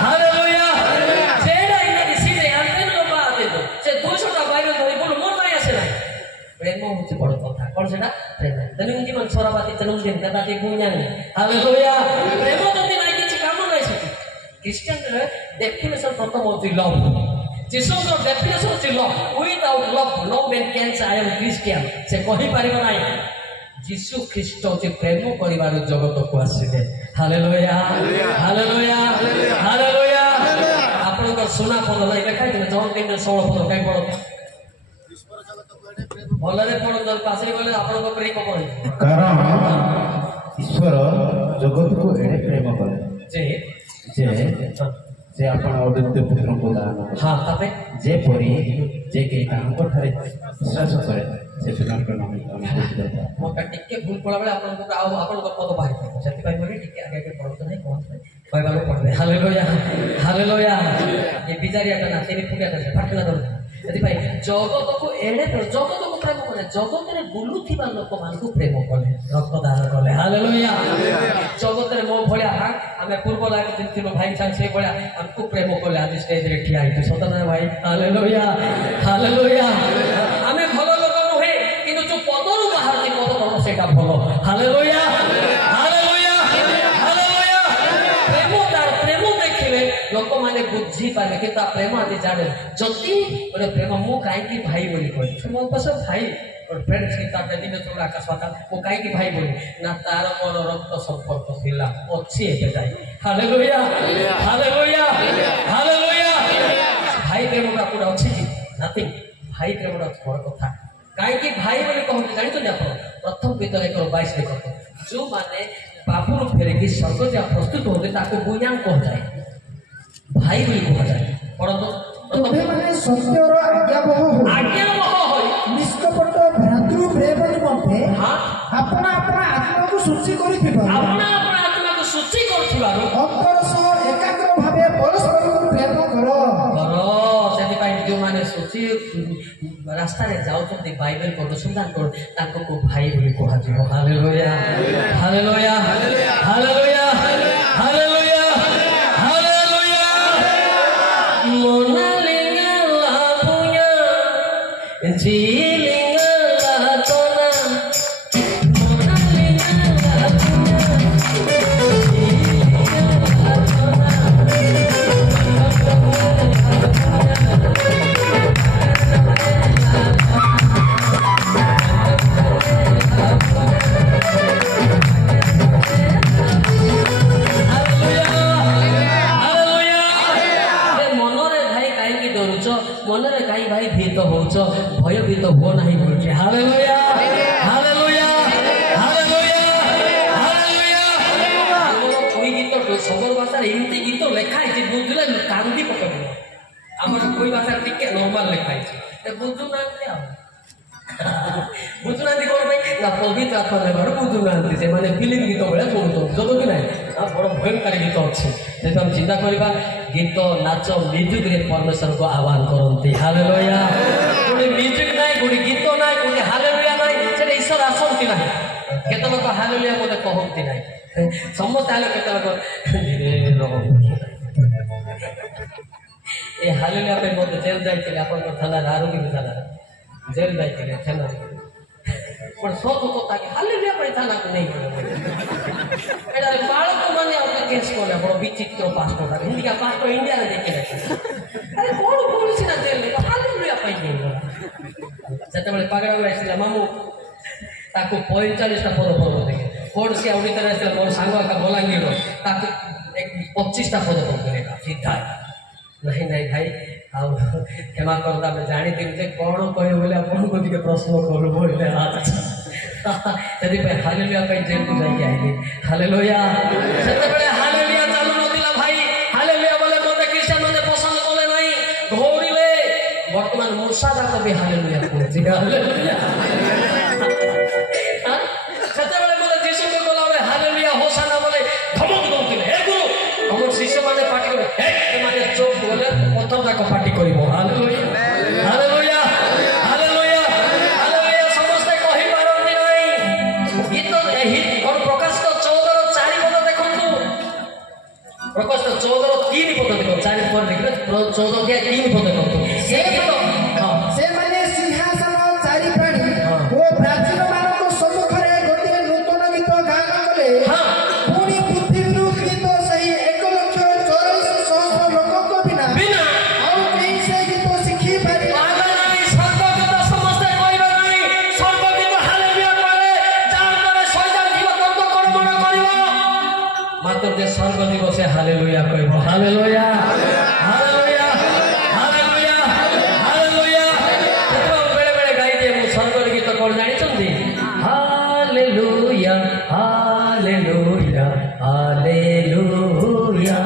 hallelujah जेडा Inari सीधे या पेन नोबा आते तो से 200 टा বাইরে ধরে বল মন নাই আসে না প্রেম হচ্ছে বড় কথা কোন সেটা প্রেম তেমন জীবন সরাবাতি তেমন দিন কাটাতে গুণান হালেলুয়া প্রেম যদি নাই কিছু কাম নাই সেটি খ্রিস্টান ডেফিনেশন প্রথম হচ্ছে লাভ Jesus ର definition ଅଛି love without love no man can say I am Christian ସେ କହି ପାରିବ ନାହିଁ ଯୀଶୁ ଖ୍ରୀଷ୍ଟ ଯେ ପ୍ରେମ କରିବାର ଜଗତକୁ ଆସିଲେ ହାଲେଲୁୟା ହାଲେଲୁୟା ହାଲେଲୁୟା ଆପଣଙ୍କର ସୁନା ପଦ ନାହିଁ ଲେଖାଇଥିଲେ ଜହନ 3:16 ପଦ କାଇଁ ପଢ ଭଲରେ ପଢ ପାସରେ ଗଲେ ଆପଣଙ୍କ ପ୍ରେମ କଣ କାରଣ ଈଶ୍ୱର ଜଗତକୁ ଏଡ଼େ ପ୍ରେମ କଲେ जे आपण अद्वितीय पुत्र को दान हाँ तबे जे परी जे के तांको ठारे विश्वास करे से पिलांको नाम मोका टिके भूल पड़ा बेले आपन को आउ आपन को पद बाहर सेति पाइ मरे टिके आगे आगे पड़ो नहीं कोन कहबालो पड़बे हालेलुया हालेलुया ये बिचारियाटा ना तेरी फुटियाटा फाटला दो सेति पाइ जगत को एड़े जगत को प्रेम करे जगत रे बुलुथिबा लोक मान को प्रेम करे रक्त दान करे हालेलुया जगत रे मो भलिया हमें पूर्व लागे दिथिलो भाई साहब से भलिया हमको प्रेम करे आज स्टेज रे ठिया आइते सतना भाई हालेलुया हालेलुया हमें भलो लोक नहे किंतु जो पदरु बाहर की पद करो सेटा भलो हालेलुया हालेलुया हालेलुया प्रेम देखिले लोक माने बुझी पाले कि ता प्रेम आदि जाने जति ओरे प्रेम मु काई की भाई बोली कोइ से मन पस भाई और फ्रेंड्स की ता दिन तोड़ा का स्वाता वो काई की भाई बोली ना तार मोर रक्त संपर्क थिला अछि एते जाई हालेलुया हालेलुया हालेलुया भाई प्रेम का पूरा अछि कि नथिंग भाई प्रेम का बड़ कथा काई की भाई बोली कहते जानि तो जातो प्रथम पितर 1:22 देखो जो माने ପାପରୁ ଫେରିକି ସ୍ୱର୍ଗ ଯିବା ପ୍ରସ୍ତୁତ ହୁଅନ୍ତି ତାକୁ ଗୁୟାଁ କୁହାଯାଏ, ଭାଇ ବୋଲି କୁହାଯାଏ। ପଢ଼ନ୍ତୁ। ତୁମ୍ଭେମାନେ ସତ୍ୟର ଆଜ୍ଞାବହ ହୋଇ ନିଷ୍କପଟ ଭ୍ରାତୃ ପ୍ରେମ ନିମନ୍ତେ ଆପଣା ଆପଣା ଆତ୍ମାକୁ ଶୁଚି କରିଥିବାରୁ ଅନ୍ତର ସହ ଏକାଗ୍ର ଭାବେ ପରସ୍ପରକୁ ପ୍ରେମ କର। ସେଥିପାଇଁ ଯେଉଁମାନେ ଶୁଚି ରାସ୍ତାରେ ଯାଉଛନ୍ତି ବାଇବେଲ ଅନୁସନ୍ଧାନ କର ତାଙ୍କୁ ଭାଇ ବୋଲି କୁହାଯିବ। Hallelujah hallelujah hallelujah hallelujah hallelujah. ମୋନାଲିଙ୍ଗା ଲାପୁୟା ଜିଲିଙ୍ଗା ଲାତନା ମୋନାଲିଙ୍ଗା ଲାପୁୟା ଜିଲିଙ୍ଗା ଲାତନା। ମନରେ କାହିଁ ଭାଇ ଭୀତ ହଉଛ, ଭୟଭୀତ ହୁଅ ନାହିଁ ବୋଲୁଛି। Hallelujah hallelujah hallelujah hallelujah. ଆମର କୋଇ ଗୀତ ସଦର ଭାଷାରେ ଏମିତି ଗୀତ ଲେଖା ହେଇଛି ବୁଝିଲେ କାନ୍ଦି ପକେଇବ। ଆମର କୋଇ ଭାଷାରେ ଟିକେ ନର୍ମାଲ ଲେଖା ହେଇଛି, ବୁଝୁନାହାନ୍ତି ଆଉ ବୁଝୁନାହାନ୍ତି କ'ଣ ପାଇଁ ନା ପବିତ୍ର ଆତ୍ମା ନେବାରୁ ବୁଝୁନାହାନ୍ତି, ସେମାନେ ଫିଲ୍ମ ଗୀତ ଭଳିଆ ଶୁଣୁଛନ୍ତି। ଯଦି କି ନାହିଁ ବଡ଼ ଭୟଙ୍କରୀ ଗୀତ ଅଛି। ସେଥିପାଇଁ ଆମେ ଚିନ୍ତା କରିବା ଗୀତ ନାଚ ମ୍ୟୁଜିକରେ ପରମେଶ୍ୱରଙ୍କୁ ଆହ୍ୱାନ କରନ୍ତି। ହାଲେଲୁୟା। କୋଉଠି ମ୍ୟୁଜିକ ନାହିଁ, କୋଉଠି ଗୀତ ନାହିଁ, କୋଉଠି ହାଲେଲୁୟା ନାହିଁ, ସେଟା ଈଶ୍ୱର ଆସନ୍ତି ନାହିଁ। କେତେ ଲୋକ ହାଲେଲୁୟା ମୋତେ କହନ୍ତି ନାହିଁ, ସମସ୍ତେ ହେଲେ କେତେ ଲୋକ ଏ ହାଲେଲୁୟା ପାଇଁ ମୋତେ ଜେଲ୍ ଯାଇଥିଲେ ଆପଣଙ୍କ ଥାନାରେ ଆରୋଗ୍ୟ ଥାନାରେ ଜେଲ୍ ଯାଇଥିଲେ ଥାନାରେ पण सब को ताकि हालेलुया पर थाना को नहीं पड़े एडा बालक माने आपका केस कोले बड़ विचित्र पास्टर हिंदी का पास्टर इंडिया रे देखे अरे कोन पुलिस ना जेल ले हालेलुया पाई गयो जते बेले पगड़ा आइसिला मामू ताको 45 टा पद पद देखे कोड से ऑडिटर आइसिला मोर सांगवा का बोलांगी रो ताको 25 टा पद पद देगा सीधा नहीं नहीं भाई ଆଉ କ୍ଷମା କରନ୍ତୁ ଆମେ ଜାଣିଥିଲୁ ଯେ କ'ଣ କହିବେ ବୋଲି ଆପଣଙ୍କୁ ଟିକେ ପ୍ରଶ୍ନ କରୁ ବୋଇଲେ ସେଥିପାଇଁ ହାଲେଲୁୟା ପାଇଁ ଜେଲକୁ ଯାଇକି ଆଇଲି। ହାଲେଲୁୟା। ସେତେବେଳେ ହାଲେଲୁୟା ଚାଲୁନଥିଲା ଭାଇ, ହାଲେଲୁୟା ବୋଲେ ମୋତେ ଖ୍ରୀଷ୍ଟିଆନ ମାନେ ପସନ୍ଦ କଲେ ନାହିଁ, ଘଉଡ଼ିଲେ। ବର୍ତ୍ତମାନ ମୂଷା ଯାକ ବି ହାଲେଲୁୟା କହୁଛି। ହାଲେଲୁୟା। ସେତେବେଳେ ବୋଲେ ଯୀଶୁଙ୍କୁ ଗଲାବେଳେ ହାଲେଲୁୟା ହୋସାନା ବୋଲେ ଧମକ ଦଉଥିଲେ। ହେ ଗୁରୁ ଆମର ଶିଷ୍ୟମାନେ ପାଟି କଲେ, ହେ ଏମାନେ ଚୋପ ବୋଲେ ପ୍ରଥମ ଯାକ ପାଟି କରିବ। Hallelujah hallelujah hallelujah hallelujah. ସମସ୍ତେ କହିପାରନ୍ତି ନାହିଁ। ଗୀତ ଏହି କ'ଣ ପ୍ରକାଶିତ 14:4 ପଦ ଦେଖନ୍ତୁ। ପ୍ରକାଶିତ 14:3 ପଦ ଦେଖନ୍ତୁ। 4 ପଦ ଦେଖିଲେ 14:3 ପଦ ଦେଖନ୍ତୁ। ସେମାନେ ସିଂହାସନ ଚାରି ପ୍ରାଣୀ ଓ ପ୍ରାଚୀନ ମାନଙ୍କ ସମ୍ମୁଖରେ ଗୋଟିଏ ନୂତନ ଗୀତ ଗାନ କଲେ। ପୁଣି ପୃଥିବୀରୁ ଗୀତ ସେହି 1,84,000 ଲୋକଙ୍କ ବିନା ଆଉ କେହି ସେ ଗୀତ ଶିଖି ପାରିବେ ନାହିଁ। ସ୍ୱର୍ଗଗୀତ ସମସ୍ତେ କହିବେ ନାହିଁ। ସ୍ୱର୍ଗଗୀତ ହାଲେଲୁୟା କରେ ଯାହାଦ୍ୱାରା ଶୈତାନ ଜୀବ ଦଣ୍ଡ କର୍ମଣ କରିବ। ମାତ୍ର ଯେ ସ୍ୱର୍ଗ ଯିବ ସେ ହାଲେଲୁୟା କହିବ। Hallelujah hallelujah hallelujah hallelujah. ସେଥିପାଇଁ ବେଳେ ବେଳେ ଗାଇଦିଏ ମୁଁ ସ୍ୱର୍ଗର ଗୀତ କ'ଣ ଜାଣିଛନ୍ତି? ହାଲେଲୁୟା ହାଲେଲୁୟା ହାଲେଲୁୟା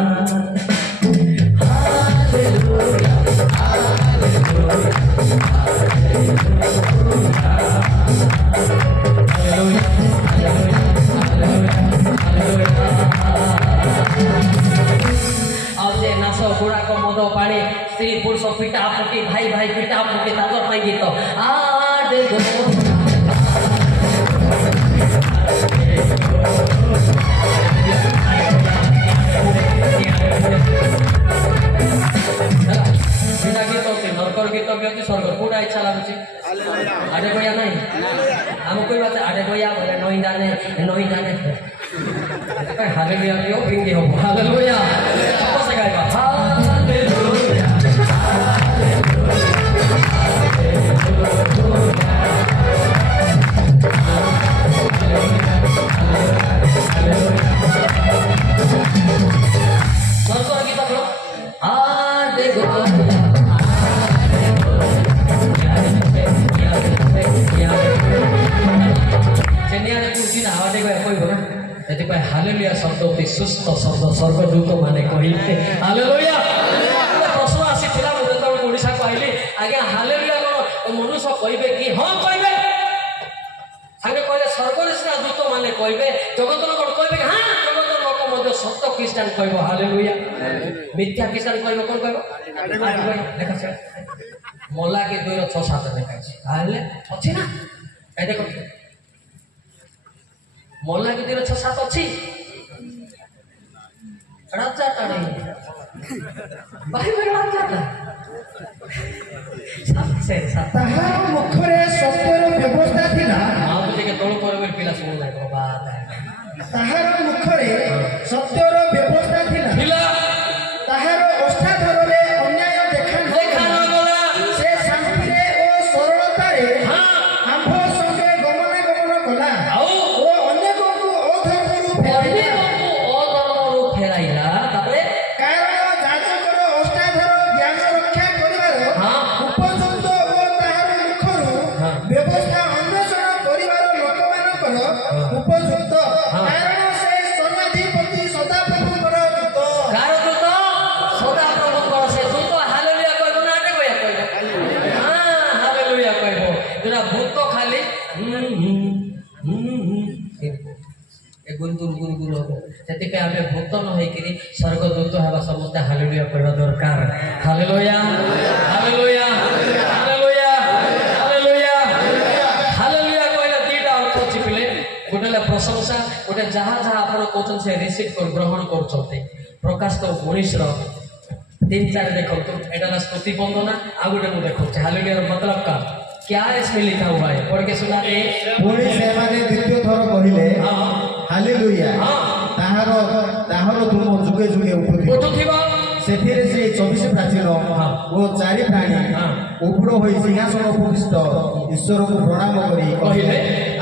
ନାଶ ଗୁଡ଼ାକ ମଦ ପାଣି ସ୍ତ୍ରୀ ପୁରୁଷ ପିଟା ପୁଟି ଭାଇ ଭାଇ ପିଟା ପୁଟି ତାଙ୍କର ପାଇଁ ଗୀତ ନରକର ଗୀତ ବି ଅଛି ସ୍ୱର୍ଗ କୋଉଟା ଇଚ୍ଛା ଲାଗୁଛି? ଆଡେ ବଇଆ ନାହିଁ ଆମେ କହିବା ଆଡେ ବଇଆ ବୋଲେ ନଈ ଜାନେ ହାଲେଲୁୟା ଦିଅ ପିଙ୍ଗି ହବ। ହାଲେଲୁୟା ସମସ୍ତେ ଗାଇବା ହାଲେଲୁୟା ସ୍ୱର୍ଗର ଗୀତ କ'ଣ? ଆଡେ ସେଥିପାଇଁ ସୁସ୍ଥ ଶବ୍ଦ ସ୍ୱର୍ଗଦୂତ ମାନେ କହିଲେ ହାଲେଲୁୟା। ପ୍ରଶ୍ନ ଆସିଥିଲା ମୁଁ ଯେତେବେଳେ ଓଡ଼ିଶାକୁ ଆଇଲି, ଆଜ୍ଞା ହାଲେଲୁୟା କ'ଣ ମନୁଷ୍ୟ କହିବେ କି? ହଁ କହିବେ। ସାଙ୍ଗେ କହିଲେ ସ୍ୱର୍ଗରେ ସିନା ଦୂତ ମାନେ କହିବେ, ଜଗତର କ'ଣ କହିବେ? ହଁ ଜଗତର ଲୋକ ମଧ୍ୟ ସତ ଖ୍ରୀଷ୍ଟିଆନ କହିବ ହାଲେଲୁୟା। ମିଥ୍ୟା ଖ୍ରୀଷ୍ଟିଆନ କହିବ କ'ଣ କହିବ? ଦେଖ ମଲା କି 2 ର 6 7 ଲେଖାଇଛି ତାହେଲେ ଅଛି ନା ଏ ଦେଖ ମଲା କି 2 ର 6 7 ଅଛି। ରାଜାଟା ନେଇ ବାଇବେଲ ରାଜାଟା ତାହାର ମୁଖରେ ସତ୍ୟର ବ୍ୟବସ୍ଥା ଥିଲା। ଆଉ ଟିକେ ତଳୁ ପରିବାର ପିଲା ଶୁଣୁ ନାହିଁ ବାବା। ତାହାର ମୁଖରେ ସତ୍ୟର ବ୍ୟବସ୍ଥା ଥିଲା। ତାହାର ଓଷ୍ଠାଧରରେ ଅନ୍ୟାୟ ଦେଖାଗଲା। ସେ ଶାନ୍ତିରେ ଓ ସରଳତାରେ ଆମ୍ଭ ସଙ୍ଗେ ଗମନାଗମନ କଲା ଓ ଅନେକଙ୍କୁ ଅଧର୍ମରୁ ଫେରାଇଲା। ତାପରେ କାରଣ ଯାଜକର ଓଷ୍ଠାଧର ଜ୍ଞାନ ରକ୍ଷା କରିବାର ଉପଯୁକ୍ତ ଓ ତାହାର ମୁଖରୁ ବ୍ୟବସ୍ଥା ଅନ୍ୱେଷଣ କରିବାର ଲୋକମାନଙ୍କର ଉପଯୁକ୍ତ। କାରଣ ସେ ସ୍ତନାଧିପତି ସଦାପ୍ରଭୁଙ୍କର ଦୂତ। କାହାର ଦୂତ? ସଦାପ୍ରଭୁଙ୍କର ସେ ଦୂତ। ହାଲେଲୁୟା କହିବ ନା ଆଟେ କହିବ? ହାଲେଲୁୟା କହିବ। ଯୋଉଟା ଭୂତ ଖାଲି ଗୁରୁଗୁରୁ ହବ। ସେଥିପାଇଁ ଆମେ ଭୂତ ନ ହେଇକିରି ସ୍ୱର୍ଗଦୂତ ହେବା ସମସ୍ତେ ହାଲେଲୁୟା କହିବା ଦରକାର। Hallelujah hallelujah hallelujah hallelujah hallelujah କହିଲେ 2ଟା ଅର୍ଥ ଚିପିଲେ। ଗୋଟେ ହେଲା ପ୍ରଶଂସା, ଗୋଟେ ଯାହା ଯାହା ଆପଣ କହୁଛନ୍ତି ସେ ରିସିଭ୍ କରି ଗ୍ରହଣ କରୁଛନ୍ତି। ପ୍ରକାଶ 19ର 3-4 ଦେଖନ୍ତୁ। ଏଇଟା ହେଲା ସ୍ତୁତି ବନ୍ଦନା। ଆଉ ଗୋଟେ ମୁଁ ଦେଖୁଛି ହାଲେଲୁୟାର ମତଲବ କ'ଣ? क्या इसमें लिखा हुआ है? पढ़ के सुना दे। पुणी सेमाने द्वितीय थर कहिले हालेलुया। ताहार तुम जुगे जुगे उठुथिबा। सेथिरे से 24 प्राचीन ओ 4 प्राणी उपड़ होई सिंहासन उपविष्ट ईश्वर को प्रणाम करी कहिले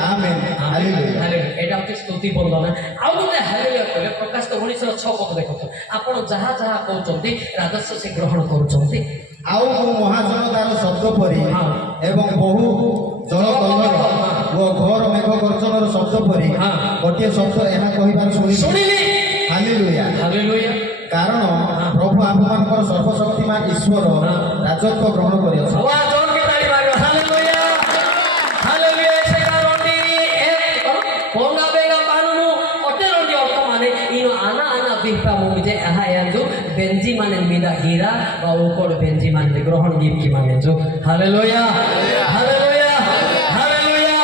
आमेन हालेलुया। एटा होती स्तुति वंदना। आउ गोटे हालेलुया कहले प्रकाश 19 6 पद देखतो। आपण जहा जहा कहउचंती राजस्व से ग्रहण करूचंती। आउ महाजनतार शब्द परी एवं बहु जल कलर ओ घोर मेघ गर्जनर शब्द परी गोटे शब्द एना कहिबार शुनिली हालेलुया हालेलुया। कारण प्रभु आपमानकर सर्वशक्तिमान ईश्वर राजत्व ग्रहण करियछ। वाह जोर के ताली मारो। Hallelujah hallelujah. से कारणटी एक कोना बेगा पानुनु ओटेरोटी अर्थ माने इनो आना आना दिपा मुजे आहा यांजु बेंजी माने मिदा हीरा बा ओकोड बेंजी माने ग्रहण गिफ की माने जो hallelujah hallelujah hallelujah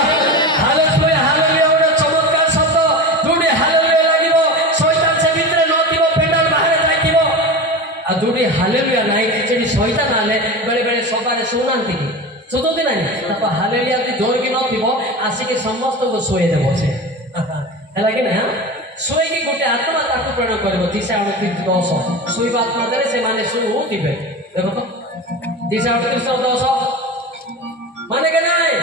hallelujah hallelujah. ओडा चमत्कार शब्द जोडे हालेलुया लागिबो शैतान से भितरे नथिबो पेटाल बाहर जाइतिबो। आ जोडे हालेलुया नाही जेडी शैतान आले बेले बेले सबारे सुनांती की सुतोती नाही। तब हालेलुया ती जोर की नथिबो आसी समस्त को सोए देबो से हैला कि ना सोई की गोटे आत्मा ताकू प्रेरण करिबो। 3:10 सोईबा आत्मा देले से माने सुनुथिबे। देखो तो 3:10 माने के नाही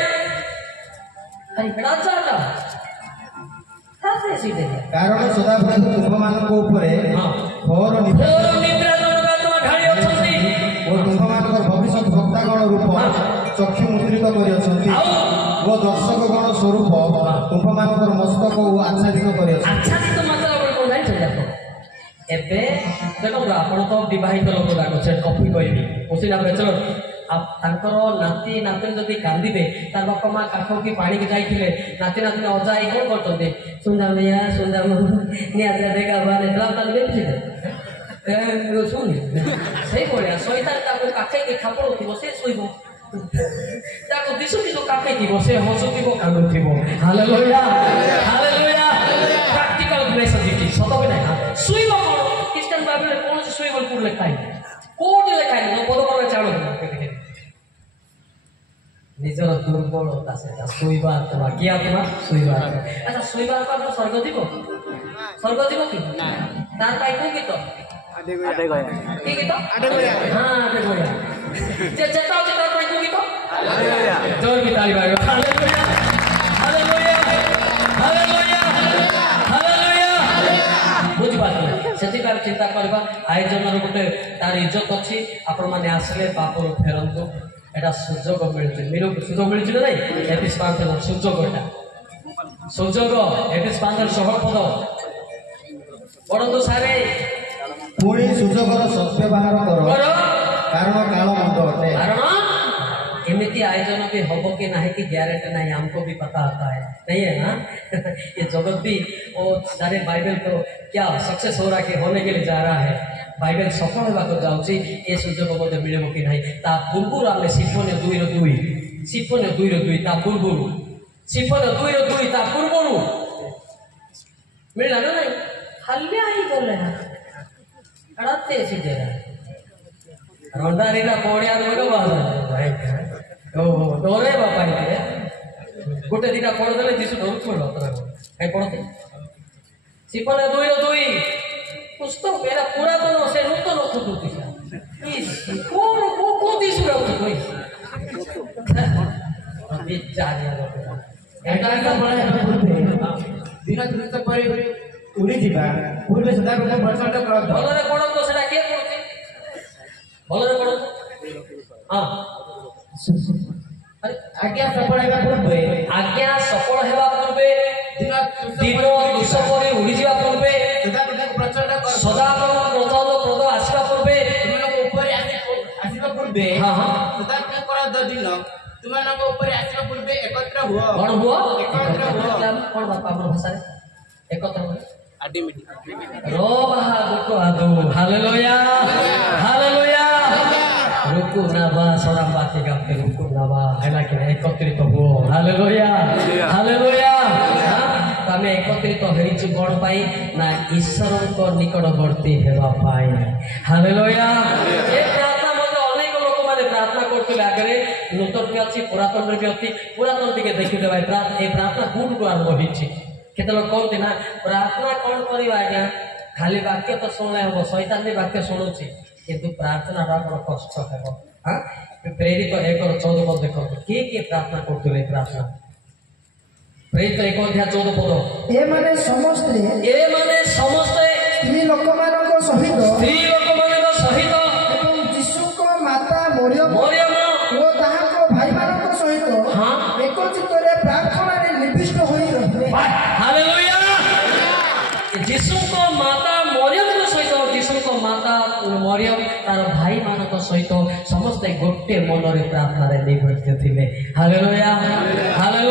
अरे राजाटा तासे सीधे कारण सदाप्रभु तुममानक उपरे घोर निद्रा दंडगात्मा ढाळी अछंती ओ तुममानकर भविष्यत भक्तागण रूप चक्षु मुद्रित करि अछंती ओ दर्शकगण स्वरूप तुममानकर मस्तक ओ आच्छादित करि अछंती। आच्छादित मतलब कोन जाय छै देखो एबे देखो आपण तो विवाहित लोक डाको से कॉफी कहबी ओसिना बेचलर आप तांकर नाती नातिन जदि कांदिबे तार बापा मां काखो की पानी के जाइथिले नाती नातिन अजाई कोन करतोते सुंदर भैया सुंदर निया देखा बाने तार बेचिले ए सुन सही बोलिया शैतान ताको काखे के खापड़ थिबो से सोइबो ताको दिसुतिबो काखे थिबो से हसुतिबो कांदुतिबो। Hallelujah hallelujah. प्रैक्टिकल ग्रेस दिखि सतो के नाही सोइबो कोन क्रिश्चियन बाइबल कोन से सोइबो कोन लेखाई कोन लेखाई न पद पद चाडो निजर दुर्बलता से सोइबा आत्मा कि आत्मा सोइबा। अच्छा सोइबा आत्मा स्वर्ग दिबो कि तार पाई को की तो आडे गया की तो आडे गया हां आडे गया जे चेता हो तार पाई को की तो हालेलुया। जोर की ताली मारो। Hallelujah hallelujah hallelujah hallelujah. बुझ पाछले सेति बार चिंता करबा आयोजन गोटे तार इज्जत अछि। आपण माने आसले पापर फेरंतु एटा सुजोग मिलुछि मिलो सुजोग मिलुछि नै एपिस पांचर सुजोग एटा सुजोग एपिस पांचर 16 पद ପଢନ୍ତୁ ସାରେ ପୁଣି ସୁଯୋଗର ସଦ୍ବ୍ୟବହାର କର କର କାରଣ କାଳ ମନ୍ଦ ଅଟେ। कारण एमती आयोजन भी हम कि नहीं कि गारंटी नहीं, हमको भी पता होता है नहीं है ना। ये जगत भी और सारे बाइबल तो क्या सक्सेस हो रहा कि होने के लिए जा रहा है, बाइबल सफल होगा तो जाऊँगी ये सुजोग मत मिले कि नहीं। ता पूर्व आम सिफोन 2:2 सिफोन 2:2 ता पूर्व सिफोन 2:2 ता पूर्व मिलला ना नहीं हल्ल्या ही बोले अड़ते सीधे रंडारीला पौड़िया डरे बापा गोटे दिटा पढ़देले दिशु डर छोड़ कहीं पढ़ते सिफन 2:2 पुस्तक एरा पुरातन से नूतन खुदुती कौन को दिशु रखुई दिन दृष्ट पर उड़ी जीवा पूर्व सदा प्रचंड क्रोध भलरे पढ़तो सेटा के पढ़ते भलरे पढ़तो हां आज्ञा सफल हेबा पूर्वे आज्ञा सफल हेबा पूर्वे दिन दुष पर उड़ी जीवा पूर्वे सदा प्रचंड सदा प्रद आसवा पूर्वे तुमनको ऊपर आसीबा पूर्वे हां हां सदा कर दिन तुमनको ऊपर आसीबा पूर्वे एकत्र हुआ कौन हुआ एकत्र हुआ कौन बापा हमर भाषा एकत्र हुआ आदि रो बाहा दुको आदो हालेलुया हालेलुया रुकु नाबा सरा बाती गाते रुकु नाबा हैला कि एकत्रित हो हालेलुया हालेलुया तमे एकत्रित हेइछु कोन पाई ना ईश्वर को निकटवर्ती हेबा पाई हालेलुया ए प्रार्थना मते अनेक लोक माने प्रार्थना करथिले आगरे नूतन भी अछि पुरातन भी अछि पुरातन दिके देखिते भाई प्रार्थना कोठु आरंभ होइछि केते लोक कहते ना प्रार्थना कौन करवा आज्ञा खाली वाक्य तो शुणले हम शैतान भी वाक्य शुणुची किंतु प्रार्थना बड़ कष्ट है। हाँ प्रेरित 1:14 पद देखो किए प्रार्थना करते प्रार्थना प्रेरित 1:14 पद ए माने समस्ते स्त्री लोक सहित एवं यीशुको माता मरियम मरियम ओ ताहाको भाई मानक सहित हाँ एकत्रित प्रार्थना रे निर्दिष्ट होई रहले हालेलुया यीशु को माता मरियम को सहित यीशु को माता मरियम तार भाई मानक सहित समस्त गोटे मन रे प्रार्थना रे निवृत्त थिले हालेलुया हालेलुया